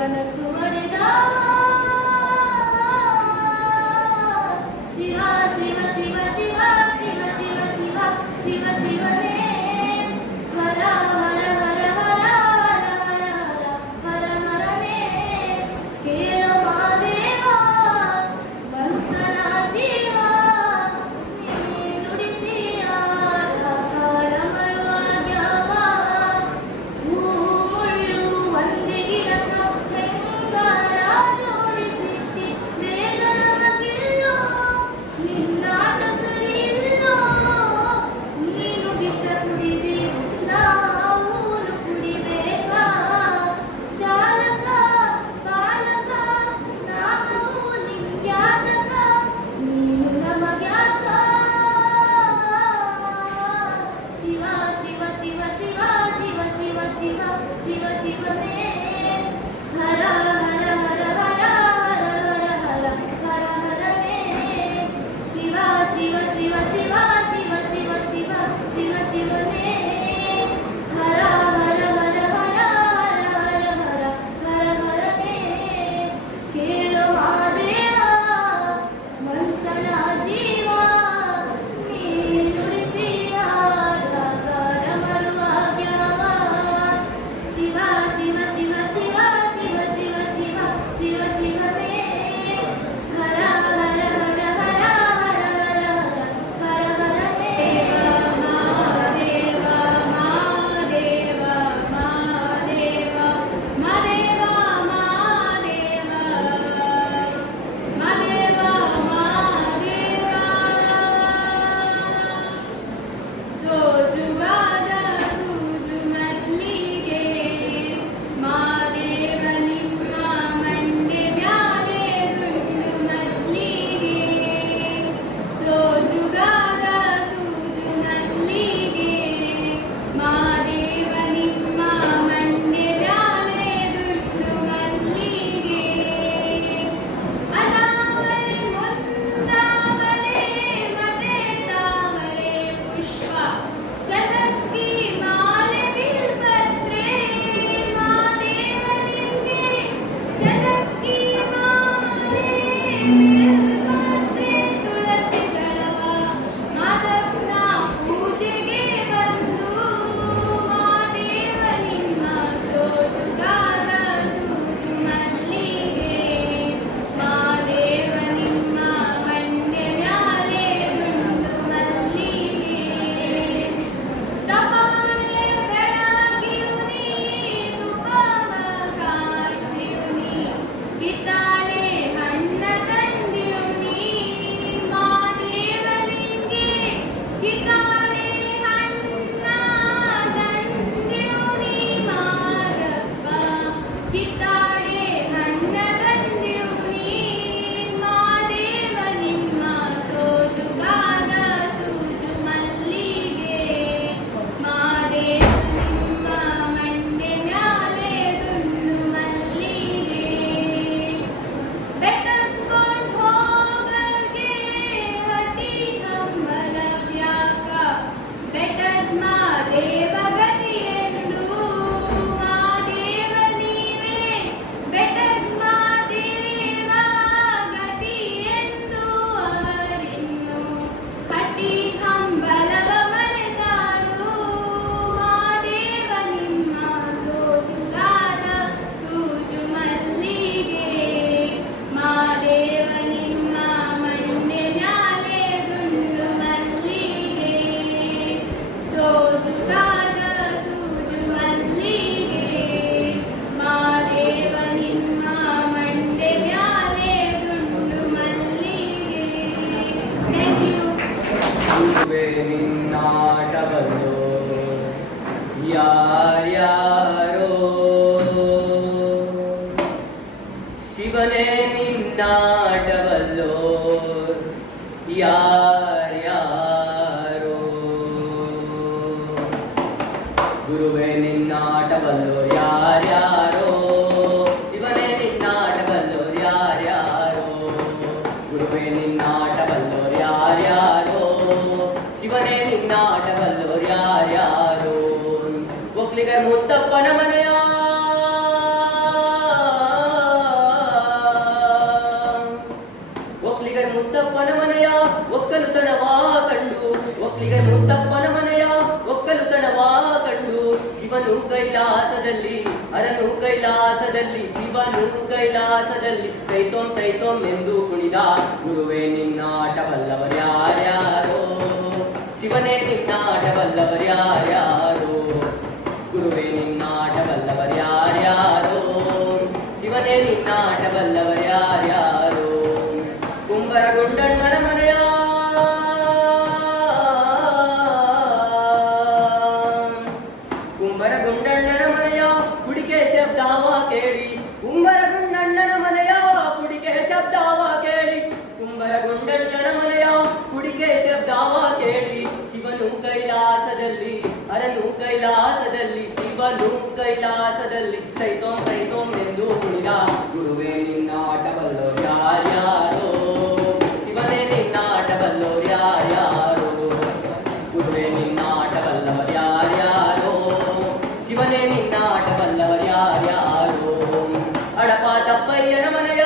ಕನಸು ಒಡೆದ ಶಿವ ಶಿವ ಶಿವ ಶಿವ ಶಿವ ಶಿವ ಶಿವ ಶಿವ ಶಿವನೇ ಹರ ಹರ ಹರ ಹರ ಹರ ಹರ ಹರ ಹರ ಹರನೇ ಕೇಳೋ ಮಾದೇವ ವತ್ಸಲ ಜೀವ ನೀ ನುಡಿಸಿ ಆಡ ಕಾಡ ಮರುವಾಗ್ಯಾವ ಹೂ ಮುಳ್ಳು ಒಂದೇ ಗಿಡಕ ಹೆಂಗಾರ ಜೋಡಿಸಿಟ್ಟಿ ಬೇಗ ನಮಗಿಲ್ಲೋ ನಿನ್ನಾಟ ಸರಿ ಇಲ್ಲೋ ನೀನು ವಿಷ ಕುಡಿದಿ ನಾವೂನು ಕುಡಿಬೇಕಾ ಚಾಲಕ ಬಾಲಕ ನಾವು ನಿಂಗ್ಯಾತಕ ನೀನು ನಮಗ್ಯಾಕ ಶಿವ ಶಿವ ಶಿವ ಶಿವ ಶಿವ ಶಿವ ಶಿವ ಶಿವ ಶಿವನೇ ಹರ ಹರ ಹರ ಹರ ಹರ ಹರ ಹರ ಹರ ಹರನೇ ಶಿವ ಶಿವ ಶಿವ ಶಿವ ಶಿವ ಶಿವ ಶಿವ ಶಿವ ಶಿವನೇ ಹರ ಹರ ಹರ ಹರ ಹರ ಹರ ಹರ ಹರ ಹರನೇ ಕೇಳೋ ಮಾದೇವ ಮನ್ಸನ ಜೀವ ನೀ ನುಡಿಸಿ ಆಡ ಕಾಡ ಮರುವಾಗ್ಯಾವ ಶಿವ ಶಿವ ಶಿವ ಶಿವ ಶಿವ ಶಿವ ಶಿವ ಶಿವ ಶಿವನೇ ಹರ ಹರ ಹರ ಹರ ಹರ ಹರ ಹರ ಹರನೇ ಮಾದೇವ ಮಾದೇವ ಮಾದೇವ ಮಾದೇವ ಮಾದೇವ ಮಾದೇವ ಮಾದೇವ ಸೋಜುಗಾದ ಸೂಜು ಮಲ್ಲಿಗೆ ಮಾದೇವ ನಿಮ್ಮ ಮಂಡೆ ಮ್ಯಾಲೆ ದುಂಡು ಮಲ್ಲಿಗೆ ಸೋಜುಗಾದ ಸೂಜು ಮಲ್ಲಿಗೆ ಮಾದೇವ ನಿಮ್ಮ ಮಂಡೆ ಮ್ಯಾಲೆ ದುಂಡು ಮಲ್ಲಿಗೆ ಅದಾವರೆ ಮುಂದಾವರೆ ಮದೆ ತಾವರೆ ಪುಷ್ಪ ಚದಕ್ಕಿ ಮಾಲೆ ಬಿಲ್ಪತ್ರೆ ಮಾದೇವ ನಿಂಗೆ ಚದಕ್ಕಿ ಮಾಲೆ ಬಿಲ್ಪತ್ರೆ ತುಳಸಿ ದಳವ ಮಾದಪ್ಪನ ಪೂಜೆಗೆ ಬಂದು ಮಾದೇವ ನಿಮ್ಮ ಸೋಜುಗಾದ ಸೂಜು ಮಲ್ಲಿಗೆ ಮಾದೇವ ನಿಮ್ಮ ಮಂಡೆ ಮ್ಯಾಲೆ ದುಂಡು ಮಲ್ಲಿಗೆ ತಪಾಳೆ ಬೆಳಗಿಯುನಿ ತುಪ್ಪವ ಕಾಯಿಸಿಯುನಿ ಕಿತ್ತಾಳೆ ಹಣ್ಣ ತಂದಿಯುನಿ ಮಾದೇವ ನಿಂಗೆ ಕಿತ್ತಾಳೆ ಹಣ್ಣ ತಂದಿಯುನಿ ಮಾದಪ್ಪ ಕಿತ್ತಾಳೆ ಹಣ್ಣ ತಂದಿಯುನಿ ಮಾದೇವ ನಿಮ್ಮ ಸೋಜುಗಾದ ಸೂಜು ಮಲ್ಲಿಗೆ ಮಾದೇವ ನಿಮ್ಮ ಮಂಡೆ ಮ್ಯಾಲೆ ದುಂಡು ಮಲ್ಲಿಗೆ ಬೆಟ್ಟಕ್ಕೊಂಡ್ ಹೋಗರ್ಗೆ ಹಟ್ಟಿ ಹಂಬಲ ವ್ಯಾಕ ಬೆಟ್ಟದ್ ಮಾದೇವ ಗತಿಯೆಂದು ಮಾದೇವ ನೀವೇ ಬೆಟ್ಟದ್ ಮಾದೇವ ಗತಿಯೆಂದು ಅವರಿನ್ನು ಹಟ್ಟಿ ಹಂಬಲವ ಮರೆತಾರು ಮಾದೇವ ನಿಮ್ಮ ಸೋಜುಗಾದ ಸೂಜು ಮಲ್ಲಿಗೆ ಮಾದೇವ ನಿಮ್ಮ ಮಂಡೆ ಮ್ಯಾಲೆ ದುಂಡು ಮಲ್ಲಿಗೆ ಸೋಜುಗಾದ ಸೂಜು ಮಲ್ಲಿಗೆ ಮಾದೇವ ನಿಮ್ಮ ಮಂಡೆ ಮ್ಯಾಲೆ ದುಂಡು ಮಲ್ಲಿಗೆ ಥ್ಯಾಂಕ್ ಯು ಗುರುವೇ ನಿನ್ನಾಟವಲ್ಲೋ ಯಾರ್ಯಾರೋ ಶಿವನೇ ನಿನ್ನಾಟವಲ್ಲೋ ಯಾರ್ಯಾರೋ ಗುರುವೇ ನಿನ್ನಾಟವಲ್ಲೋ ಯಾರ್ಯಾರೋ ಶಿವನೇ ನಿನ್ನಾಟವಲ್ಲೋ ಯಾರ್ಯಾರೋ ಗುರುವೇ ನಿನ್ನಾಟವಲ್ಲೋ ಯಾರ್ಯಾರೋ ಶಿವನೇ ನಿನ್ನಾಟವಲ್ಲೋ ಯಾರ್ಯಾರೋ ಒಕ್ಲಿಗರ್ ಮುತ್ತಪ್ಪನ ಮನೆಯ ಶಿವನು ಕೈಲಾಸದಲ್ಲಿ ತೈತೋಂ ಎಂದು ಕುಣಿದ ಗುರುವೇ ನಿನ್ನಾಟವಲ್ಲವರ್ಯಾರ್ಯಾರೋ ಶಿವನೇ ನಿನ್ನಾಟವಲ್ಲವರ್ಯಾರ್ಯಾರೋ ಗುರುವೇ ನಿನ್ನಾಟವಲ್ಲವರ್ಯಾರ್ಯಾರೋ ಶಿವನೇ ನಿನ್ನಾಟವಲ್ಲವರ್ಯಾರ್ಯಾರೋ ಕುಂಬರಗುಂಡಣ್ಣನ ಮನೆಯ ಕುಂಬರಗುಂಡಣ್ಣನ ಮನೆಯ ಕುಡಿಕೆ ಶಬ್ದವ ಕೇಳಿ ಕುಂಬರಗುಂಡಣ್ಣನ ಮನೆಯ ಕುಡಿಕೆ ಶಬ್ದವ ಕೇಳಿ ಕುಂಬರಗುಂಡಣ್ಣನ ಮನೆಯ ಕುಡಿಕೆ ಶಬ್ದವ ಕೇಳಿ ಶಿವನು ಕೈಲಾಸದಲ್ಲಿ ಹರನು ಕೈಲಾಸದಲ್ಲಿ ಶಿವನು ಕೈಲಾಸದಲ್ಲಿ ತೈತೋಂ ಎಂದು ಕುಣಿದ ಗುರುವೇ ನಿನ್ನಾಟವಲ್ಲೋರ್ಯಾರ್ಯಾರೋ ಶಿವನೇ ನಿನ್ನಾಟವಲ್ಲೋರ್ಯಾರ್ಯಾರೋ ಗುರುವೇ ನಿನ್ನಾಟವಲ್ಲವರ್ಯಾರ್ಯಾರೋ ಶಿವನೇ ನಿನ್ನಾಟವಲ್ಲವರ್ಯಾರ್ಯಾರೋ ಅಡಪ ತಪ್ಪಯ್ಯನ ಮನೆಯ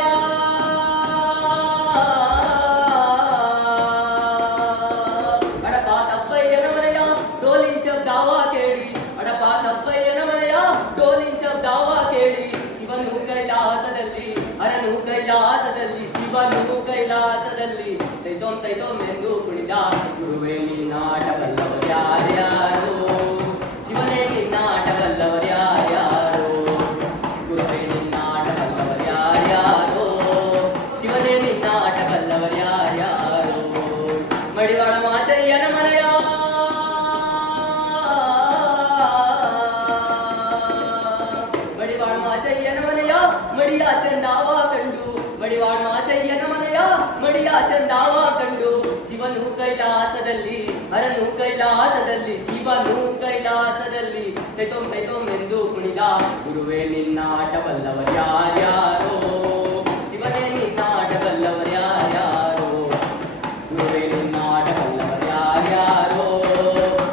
ಅಡಪ ತಪ್ಪಯ್ಯನ ಮನೆಯ ಡೋಲಿನ ಶಬ್ದವ ಕೇಳಿ ಅಡಪ ತಪ್ಪಯ್ಯನ ಮನೆಯ ಡೋಲಿನ ಶಬ್ದವ ಕೇಳಿ ಶಿವನು ಕೈಲಾಸದಲ್ಲಿ ಹರನು ಕೈಲಾಸದಲ್ಲಿ ಶಿವನು ಕೈಲಾಸದಲ್ಲಿ ತೈತೋಂ ಎಂದು ಕುಣಿದ ಗುರುವೇ ನಿನ್ನಾಟವಲ್ಲವರ್ಯಾರ್ಯಾರೋ ಶಿವನೇ ನಿನ್ನಾಟವಲ್ಲವರ್ಯಾರ್ಯಾರೋ ಗುರುವೇ ನಿನ್ನಾಟವಲ್ಲವರ್ಯಾರ್ಯಾರೋ ಶಿವನೇ ನಿನ್ನಾಟವಲ್ಲವರ್ಯಾರ್ಯಾರೋ ಮಡಿವಾಳ ಮಾಚಯ್ಯನ ಮನೆಯ ಮಡಿವಾಳ ಮಾಚಯ್ಯನ ಮನೆಯ ಮಡಿಯ ಚಂದಾವ ಕಂಡು ಮಡಿವಾಳ ಮಾಚಯ್ಯನ ಮನೆಯ ಮಡಿಯ ಚಂದಾವ ಕಂಡು ಶಿವನು ಕೈಲಾಸದಲ್ಲಿ ಹರನು ಕೈಲಾಸದಲ್ಲಿ ಶಿವನು ಕೈಲಾಸದಲ್ಲಿ ತೈತೋಂ ಎಂದು ಕುಣಿದ ಗುರುವೇ ನಿನ್ನಾಟವಲ್ಲವರ್ಯಾರ್ಯಾರೋ ಶಿವನೇ ನಿನ್ನಾಟವಲ್ಲವರ್ಯಾರ್ಯಾರೋ ಗುರುವೇ ನಿನ್ನಾಟವಲ್ಲವರ್ಯಾರ್ಯಾರೋ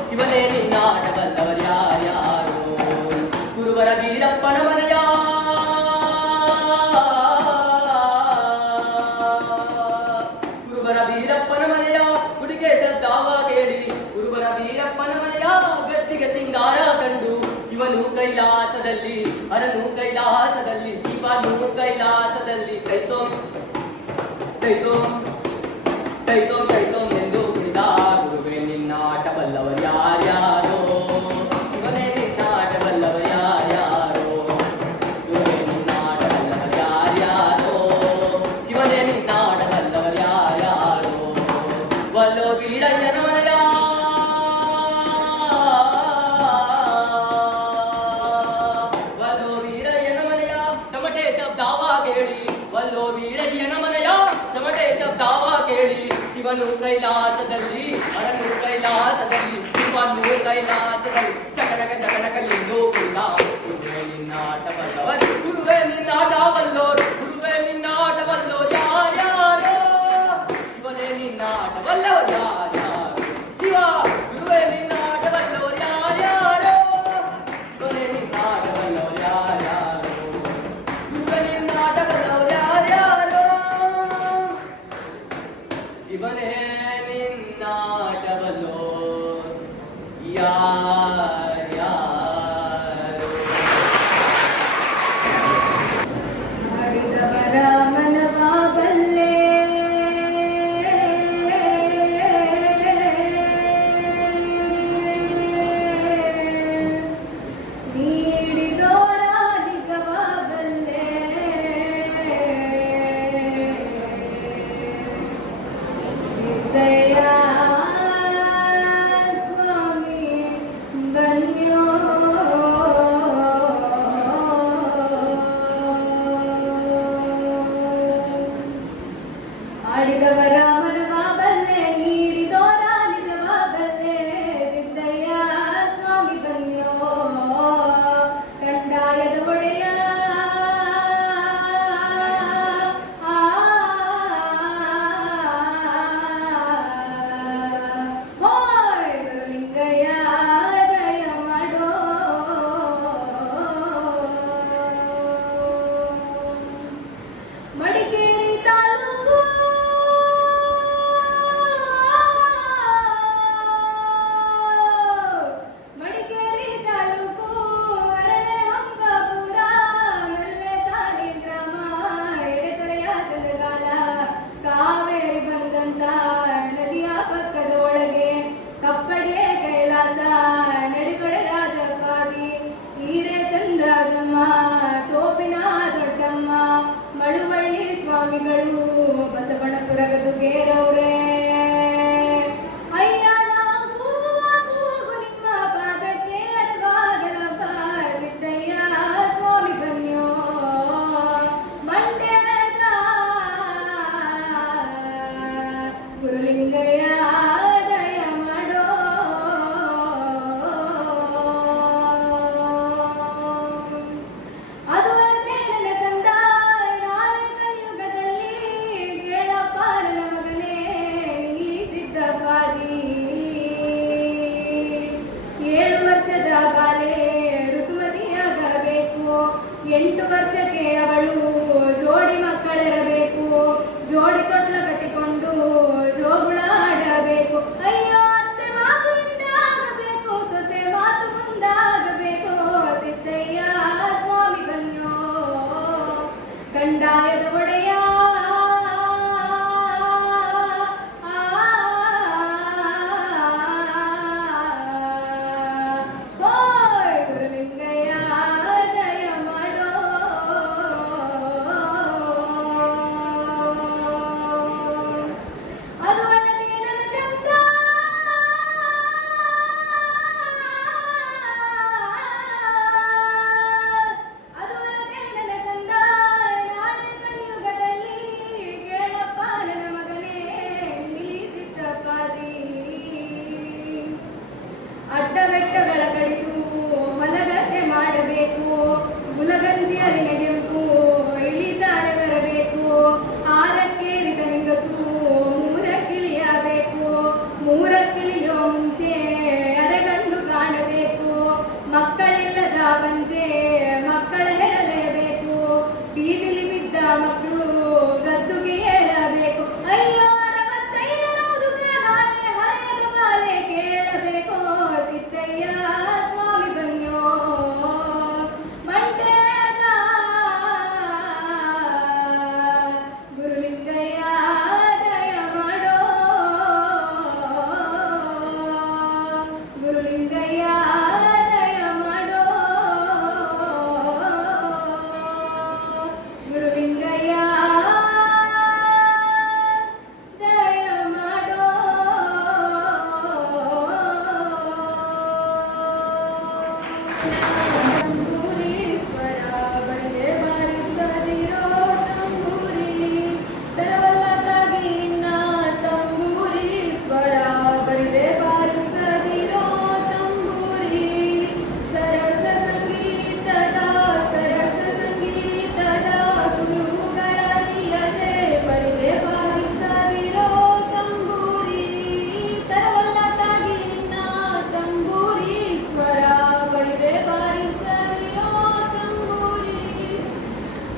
ಶಿವನೇ ನಿನ್ನಾಟವಲ್ಲವರ್ಯಾರ್ಯಾರೋ ಗುರುವರ ವೀರಪ್ಪನ ಮನೆಯ ಗುರುವರ ವೀರಪ್ಪನ ಮನೆಯ ಕುಡಿಕೆ ಶಬ್ದವ ಕೇಳಿ ಗುರುವರ ವೀರಪ್ಪನ ಮನೆಯ ಗದ್ದಿಗೆ ಸಿಂಗಾರ ಕಂಡು ಶಿವನು ಕೈಲಾಸದಲ್ಲಿ ಹರನು ಕೈಲಾಸದಲ್ಲಿ ಶಿವನು ಕೈಲಾಸದಲ್ಲಿ ತೈತೋಂ ಎಂದು ಕುಣಿದ ಗುರುವೇ ನಿನ್ನಾಟವಲ್ಲವರ್ಯಾರ್ಯಾರೋ ಶಿವನೇ ನಿನ್ನಾಟವಲ್ಲವರ್ಯಾರ್ಯಾರೋ ಗುರುವೇ ನಿನ್ನಾಟವಲ್ಲವರ್ಯಾರ್ಯಾರೋ ಶಿವನೇ ನಿನ್ನಾಟವಲ್ಲವರ್ಯಾರ್ಯಾರೋ ವಲ್ಲೋ ವೀರಯ್ಯನ ಮನೆಯ ವಲ್ಲೋ ವೀರಯ್ಯನ ಮನೆಯ ತಮಟೆ ಶಬ್ದವ ಕೇಳಿ ವಲ್ಲೋ ವೀರಯ್ಯನ ಮನೆಯ ತಮಟೆ ಶಬ್ದವ ಕೇಳಿ ಶಿವನು ಕೈಲಾಸದಲ್ಲಿ ಹರನು ಕೈಲಾಸದಲ್ಲಿ ಶಿವನು ಕೈಲಾಸದಲ್ಲಿ ಜಗನಕ ಎಂದು ಕುಣಿದ ಗುರುವೇ ನಿನ್ನಾಟವಲ್ಲವರು ಗುರುವೇ ನಿನ್ನಾಟವಲ್ಲೋರು ಗುರುವೇ ನಿನ್ನಾಟವಲ್ಲೋರು ಯಾರ್ಯಾರೋ ಶಿವನೇ ನಿನ್ನಾಟವಲ್ಲವರು ಯಾರ್ಯಾರು ಶಿವ ಗುರುವೇ ನಿನ್ನಾಟವಲ್ಲೋರು ಯಾರ್ಯಾರೋ ಶಿವನೇ ನಿನ್ನಾಟವಲ್ಲವರು ಯಾರ್ಯಾರೋ ಗುರುವೇ ನಿನ್ನಾಟವಲ್ಲವರು ಯಾರ್ಯಾರೋ ಶಿವನೇ ನಿನ್ನಾಟವಲ್ಲೋ ಯಾರ್ಯಾರೋ ಸ್ವಾಮಿಗಳು ಬಸವಣ್ಣಪುರ ಗದುಗೇರವ್ರೆ. ಅಯ್ಯ ನಾವು ಕೂಗು ನಿಮ್ಮ ಪಾದಕ್ಕೆ ಅರವಾಗಲ ಬಾರಿದ್ದಯ್ಯ ಸ್ವಾಮಿ ಬನ್ಯೋ ಮಂಡ್ಯದ ಗುರುಲಿಂಗಯ್ಯ ದಯ ಮಾಡೋ. ಅದು ಅಲ್ಲದೆ ನನ್ನ ಕಂದ ನಾಳೆ ಕಲಿಯುಗದಲ್ಲಿ ಕೇಳಪ್ಪ ನನ್ನ ಮಗನೇ ನಿಲ್ಲಿಸಿದ್ದ ಪಾದಿ. 7 ವರ್ಷದ ಬಾಲೆ ಋತುಮತಿಯಾಗಬೇಕು, 8 ವರ್ಷಕ್ಕೆ ಅವಳು ಜೋಡಿ ಮಕ್ಕಳಿರಬೇಕು, ಜೋಡಿ ತೊಟ್ಲ ಕಟ್ಟಿಕೊಂಡು ಜೋಗುಳ ಆಡಬೇಕು. ಅಯ್ಯೋ ಅತ್ತೆ ಮಾತು ಹಿಂದಾಗಬೇಕು, ಸೊಸೆ ಮಾತು ಮುಂದಾಗಬೇಕು. ಸಿದ್ದಯ್ಯ ಸ್ವಾಮಿ ಬನ್ಯೋ ಗಂಡಾಯದ ಒಡೆಯ. ಓಯ್ ಗುರುಲಿಂಗಯ್ಯ ದಯ ಮಾಡೋ. ಅದು ಅಲ್ಲದೆ ನನ್ನ ಗಂಧ ಅದು ಅಲ್ಲದೆ ನನ್ನ ಗಂಧ ನಾಳೆ ಕಲಿಯುಗದಲ್ಲಿ ಕೇಳಪ್ಪ ನನ್ನ ಮಗನೇ ನಿಲ್ಲಿಸಿದ್ದ ಪಾದಿ. ಅಡ್ಡ ಬೆಟ್ಟಗಳ ಕಡಿದು ಹೊಲಗದ್ದೆ ಮಾಡಬೇಕು, ಗುಲಗಂಜಿಯಲ್ಲಿ ನಡೆಯಬೇಕು, ಇಳಿದಾರೆ ಬರಬೇಕು. 6ಕ್ಕೇರಿದ ನಿಂಗಸು 3ಕ್ಕಿಳಿಯಬೇಕು, 3ಕ್ಕಿಳಿಯೋ ಮುಂಚೆ ಅರೆಗಂಡು ಕಾಣಬೇಕು. ಮಕ್ಕಳಿಲ್ಲದ ಬಂಜೆ ಮಕ್ಕಳ ಹೆರಲೇಬೇಕು, ಬೀದಿಲಿ ಬಿದ್ದ ಮಕ್ಕಳು ಗದ್ದುಗೆ ಏಳಬೇಕು. ಅಯ್ಯೋ 65ರ ಮುದುಕ ನಾಳೆ ಹರೆಯದ ಬಾಲೆ ಕೇಳಬೇಕು. ಸಿದ್ದಯ್ಯ ಸ್ವಾಮಿ ಬನ್ಯೋ ಮಂಡ್ಯದ ಗುರುಲಿಂಗಯ್ಯ ದಯ ಮಾಡೋ. ಗುರುಲಿಂಗಯ್ಯ ದಯ ಮಾಡೋ. ಗುರುಲಿಂಗಯ್ಯ ದಯ ಮಾಡೋ. ತಂಬೂರಿ ಸ್ವರ ಬರದೆ ಬಾರಿಸದಿರೋ ತಂಬೂರಿ ತರವಲ್ಲದಾಗಿ ನಿನ್ನ ತಂಬೂರಿ ಸ್ವರ ಬರದೆ ಬಾರಿಸದಿರೋ ತಂಬೂರಿ. ಸರಸ ಸಂಗೀತದ ಗುರುಗಳರಿಯದೆ ಬರದೆ ಬಾರಿಸದಿರೋ ತಂಬೂರಿ ತರವಲ್ಲದಾಗಿ ನಿನ್ನ ತಂಬೂರಿ ಸ್ವರ ಬರದೆ ಬಾರಿಸದಿರೋ ತಂಬೂರಿ.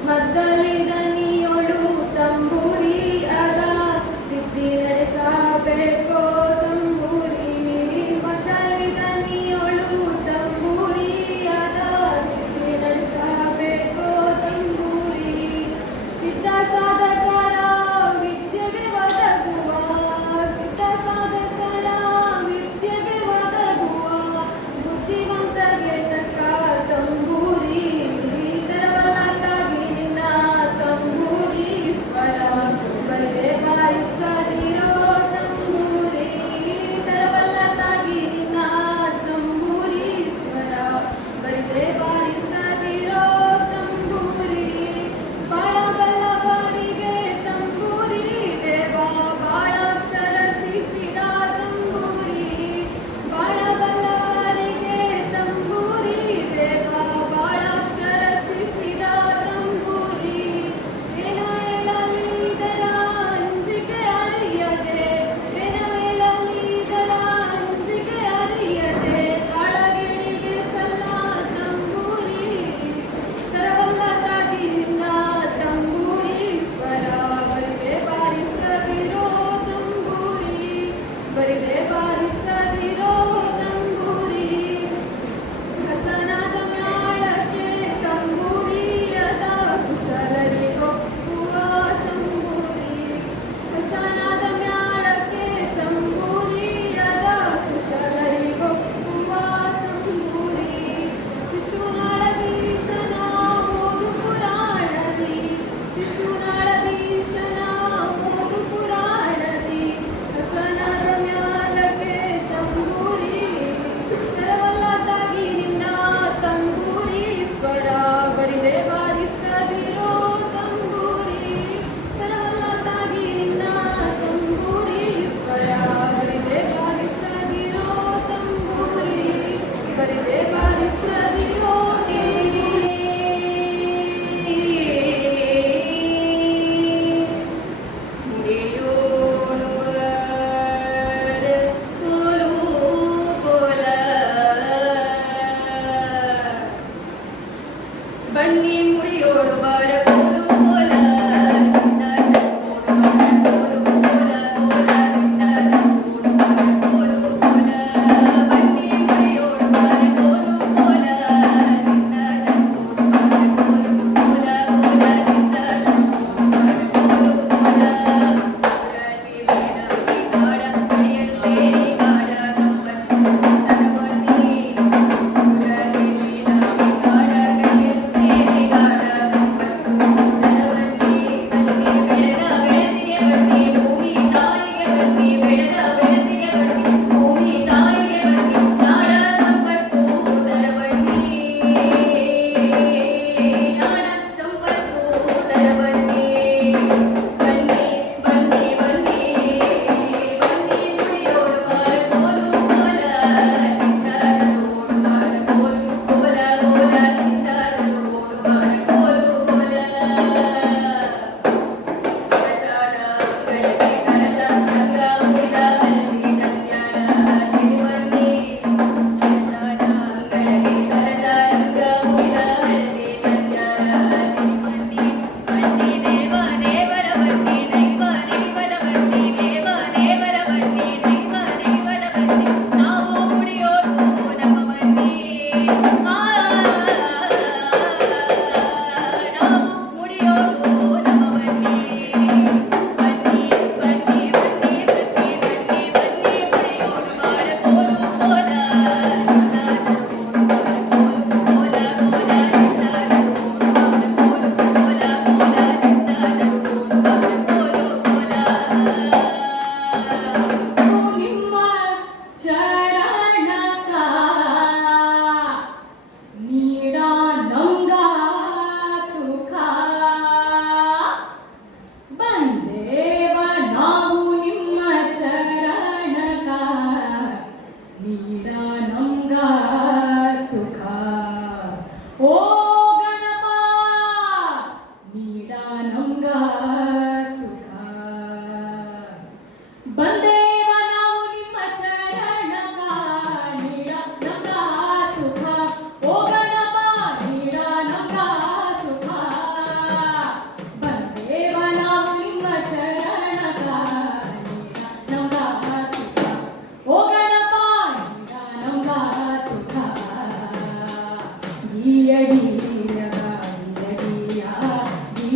ಮದ್ದಲಿ ದನಿಯೊಳು ತಂಬೂರಿ ಅದ ತಿದ್ದಿ ನಡೆಸಬೇಕೋ ತಂಬೂರಿ. ಮದ್ದಲಿ ದನಿಯೊಳು ತಂಬೂರಿ ಅದ ತಿದ್ದಿ ನಡೆಸಬೇಕೋ ತಂಬೂರಿ. ಸಿದ್ಧ ಸಾಧಕರ ವಿದ್ಯೆಗೆ ಒದಗುವ, ಸಿದ್ಧ ಸಾಧಕರ ವಿದ್ಯೆಗೆ ಒದಗುವ ಬುದ್ಧಿವಂತಗೆ ತಕ್ಕ ತಂಬೂರಿ. ತರವಲ್ಲದಾಗಿ ನಿನ್ನ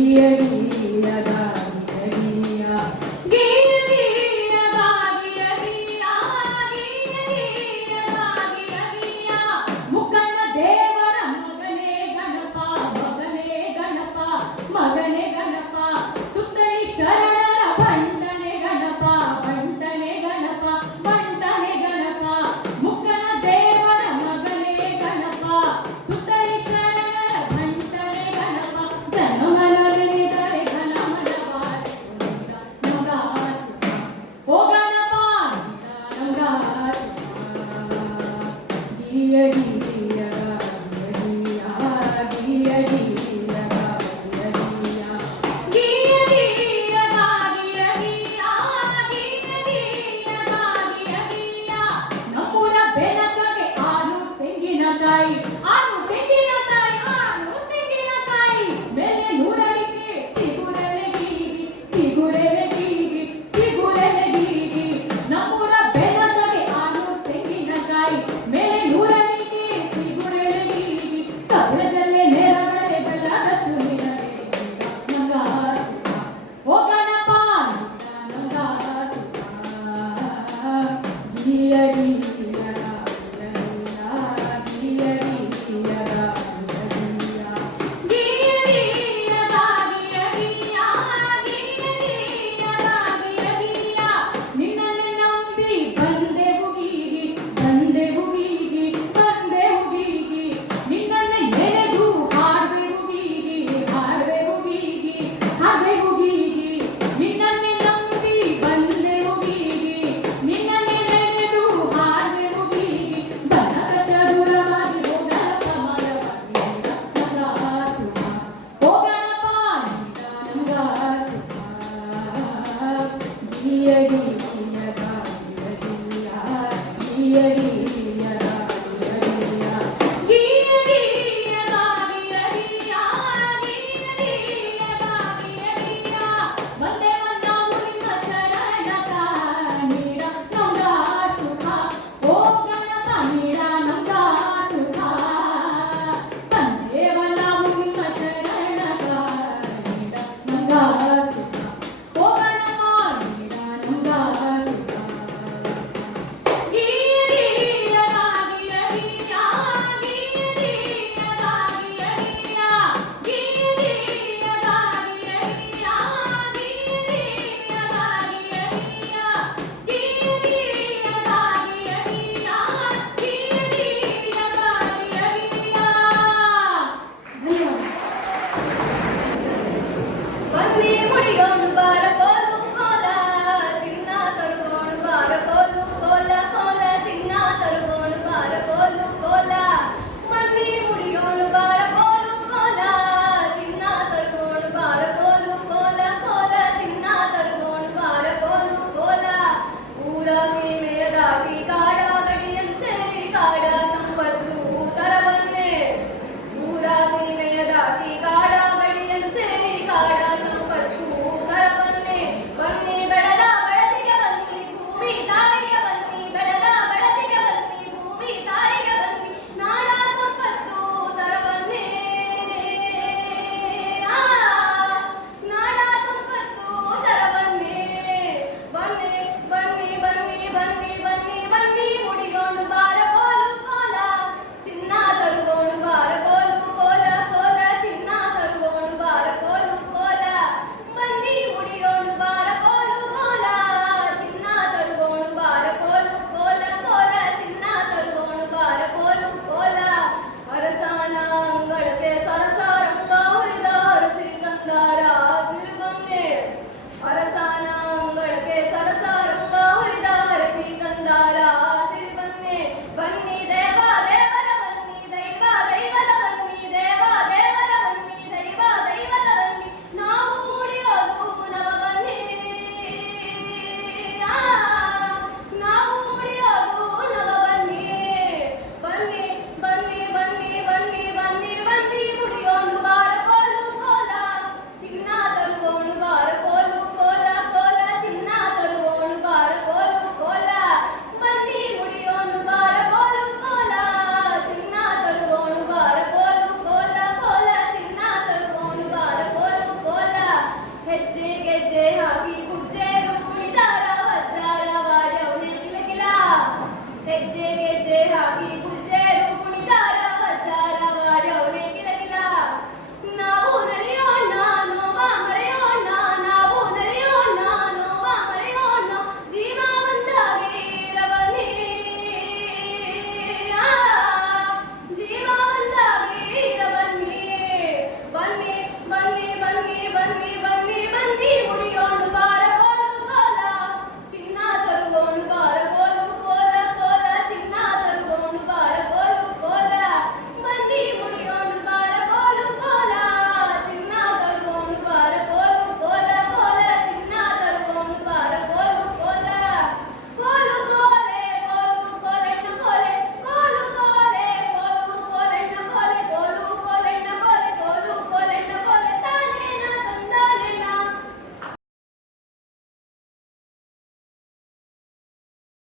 ಅಡಿಯ